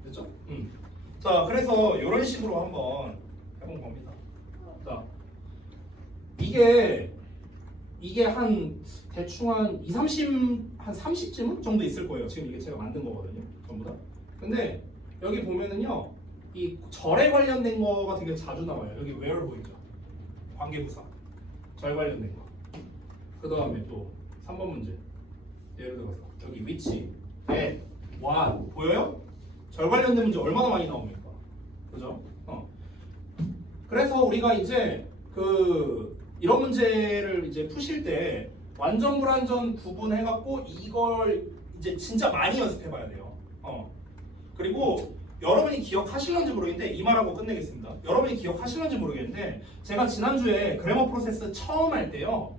됐죠? 자, 그래서 이런 식으로 한번 해본 겁니다. 자, 이게 한 대충 한 30지문 정도 있을 거예요. 지금 이게 제가 만든 거거든요. 전부 다. 근데 여기 보면은요, 이 절에 관련된 거가 되게 자주 나와요. 여기 where 보이죠? 관계부사. 절 관련된 거. 그 다음에 또 3번 문제. 예를 들어서 여기 which, at, what 보여요? 절 관련된 문제 얼마나 많이 나옵니까? 그죠? 그래서 우리가 이제 이런 문제를 이제 푸실 때 완전 불완전 구분해갖고 이걸 이제 진짜 많이 연습해봐야 돼요. 그리고 여러분이 기억하실런지 모르겠는데 이 말하고 끝내겠습니다. 여러분이 기억하실런지 모르겠는데 제가 지난주에 그래머 프로세스 처음 할 때요.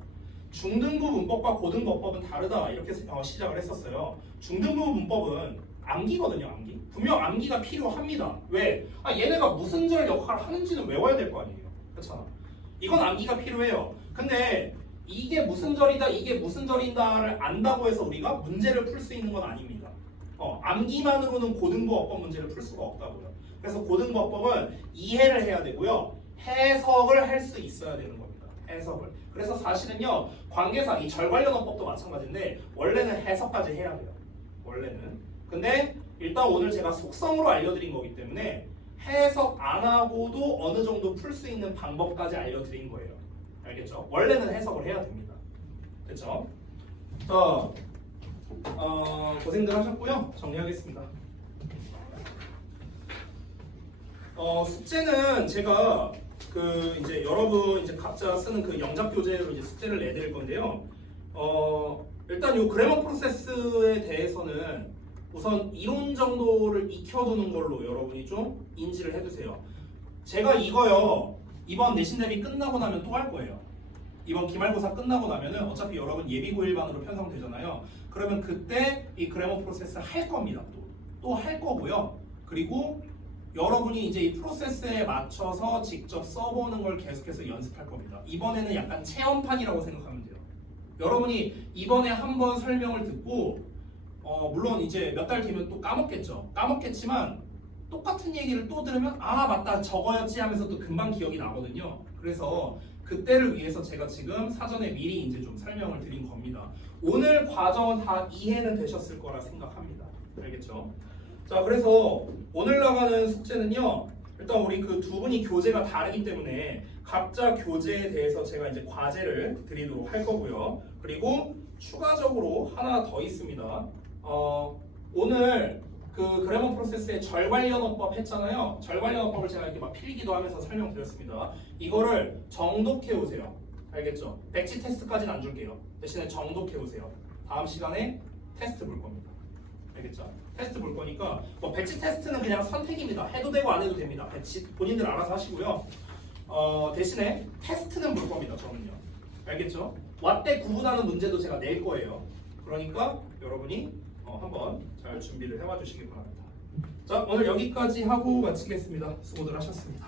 중등부 문법과 고등부 문법은 다르다 이렇게 시작을 했었어요. 중등부 문법은 암기거든요. 암기. 분명 암기가 필요합니다. 왜? 얘네가 무슨 절 역할을 하는지는 외워야 될 거 아니에요. 그렇잖아. 이건 암기가 필요해요. 근데 이게 무슨 절이다 이게 무슨 절인다를 안다고 해서 우리가 문제를 풀 수 있는 건 아닙니다. 암기만으로는 고등부어법 문제를 풀 수가 없다고요. 그래서 고등부어법은 이해를 해야 되고요. 해석을 할 수 있어야 되는 겁니다. 해석을. 그래서 사실은요. 관계사, 이 절 관련 어법도 마찬가지인데 원래는 해석까지 해야 돼요. 원래는. 근데 일단 오늘 제가 속성으로 알려드린 거기 때문에 해석 안 하고도 어느 정도 풀 수 있는 방법까지 알려드린 거예요. 알겠죠? 원래는 해석을 해야 됩니다. 됐죠? 자, 고생들 하셨고요. 정리하겠습니다. 숙제는 제가 이제 여러분 이제 각자 쓰는 그 영작 교재로 이제 숙제를 내드릴 건데요. 일단 이 그래머 프로세스에 대해서는 우선 이론 정도를 익혀두는 걸로 여러분이 좀 인지를 해두세요. 제가 이거요 이번 내신 대비 끝나고 나면 또 할 거예요. 이번 기말고사 끝나고 나면은 어차피 여러분 예비고 일반으로 편성되잖아요. 그러면 그때 이 그래머 프로세스 할 겁니다. 또 할 거고요. 그리고 여러분이 이제 이 프로세스에 맞춰서 직접 써보는 걸 계속해서 연습할 겁니다. 이번에는 약간 체험판이라고 생각하면 돼요. 여러분이 이번에 한번 설명을 듣고 물론 이제 몇 달 뒤면 또 까먹겠죠. 까먹겠지만 똑같은 얘기를 또 들으면 아 맞다 저거였지 하면서 또 금방 기억이 나거든요. 그래서 그때를 위해서 제가 지금 사전에 미리 이제 좀 설명을 드린 겁니다. 오늘 과정은 다 이해는 되셨을 거라 생각합니다. 알겠죠? 자, 그래서 오늘 나가는 숙제는요. 일단 우리 그 두 분이 교재가 다르기 때문에 각자 교재에 대해서 제가 이제 과제를 드리도록 할 거고요. 그리고 추가적으로 하나 더 있습니다. 오늘 그 그래머 프로세스의 절관련어법 했잖아요. 절관련어법을 제가 이렇게 막 필기도 하면서 설명드렸습니다. 이거를 정독해 오세요. 알겠죠? 백지 테스트까지는 안 줄게요. 대신에 정독해 오세요. 다음 시간에 테스트 볼 겁니다. 알겠죠? 테스트 볼 거니까 뭐 백지 테스트는 그냥 선택입니다. 해도 되고 안 해도 됩니다. 백지 본인들 알아서 하시고요. 대신에 테스트는 볼 겁니다. 저는요. 알겠죠? 왓대 구분하는 문제도 제가 낼 거예요. 그러니까 여러분이 한번 잘 준비를 해와 주시기 바랍니다. 자, 오늘 여기까지 하고 마치겠습니다. 수고들 하셨습니다.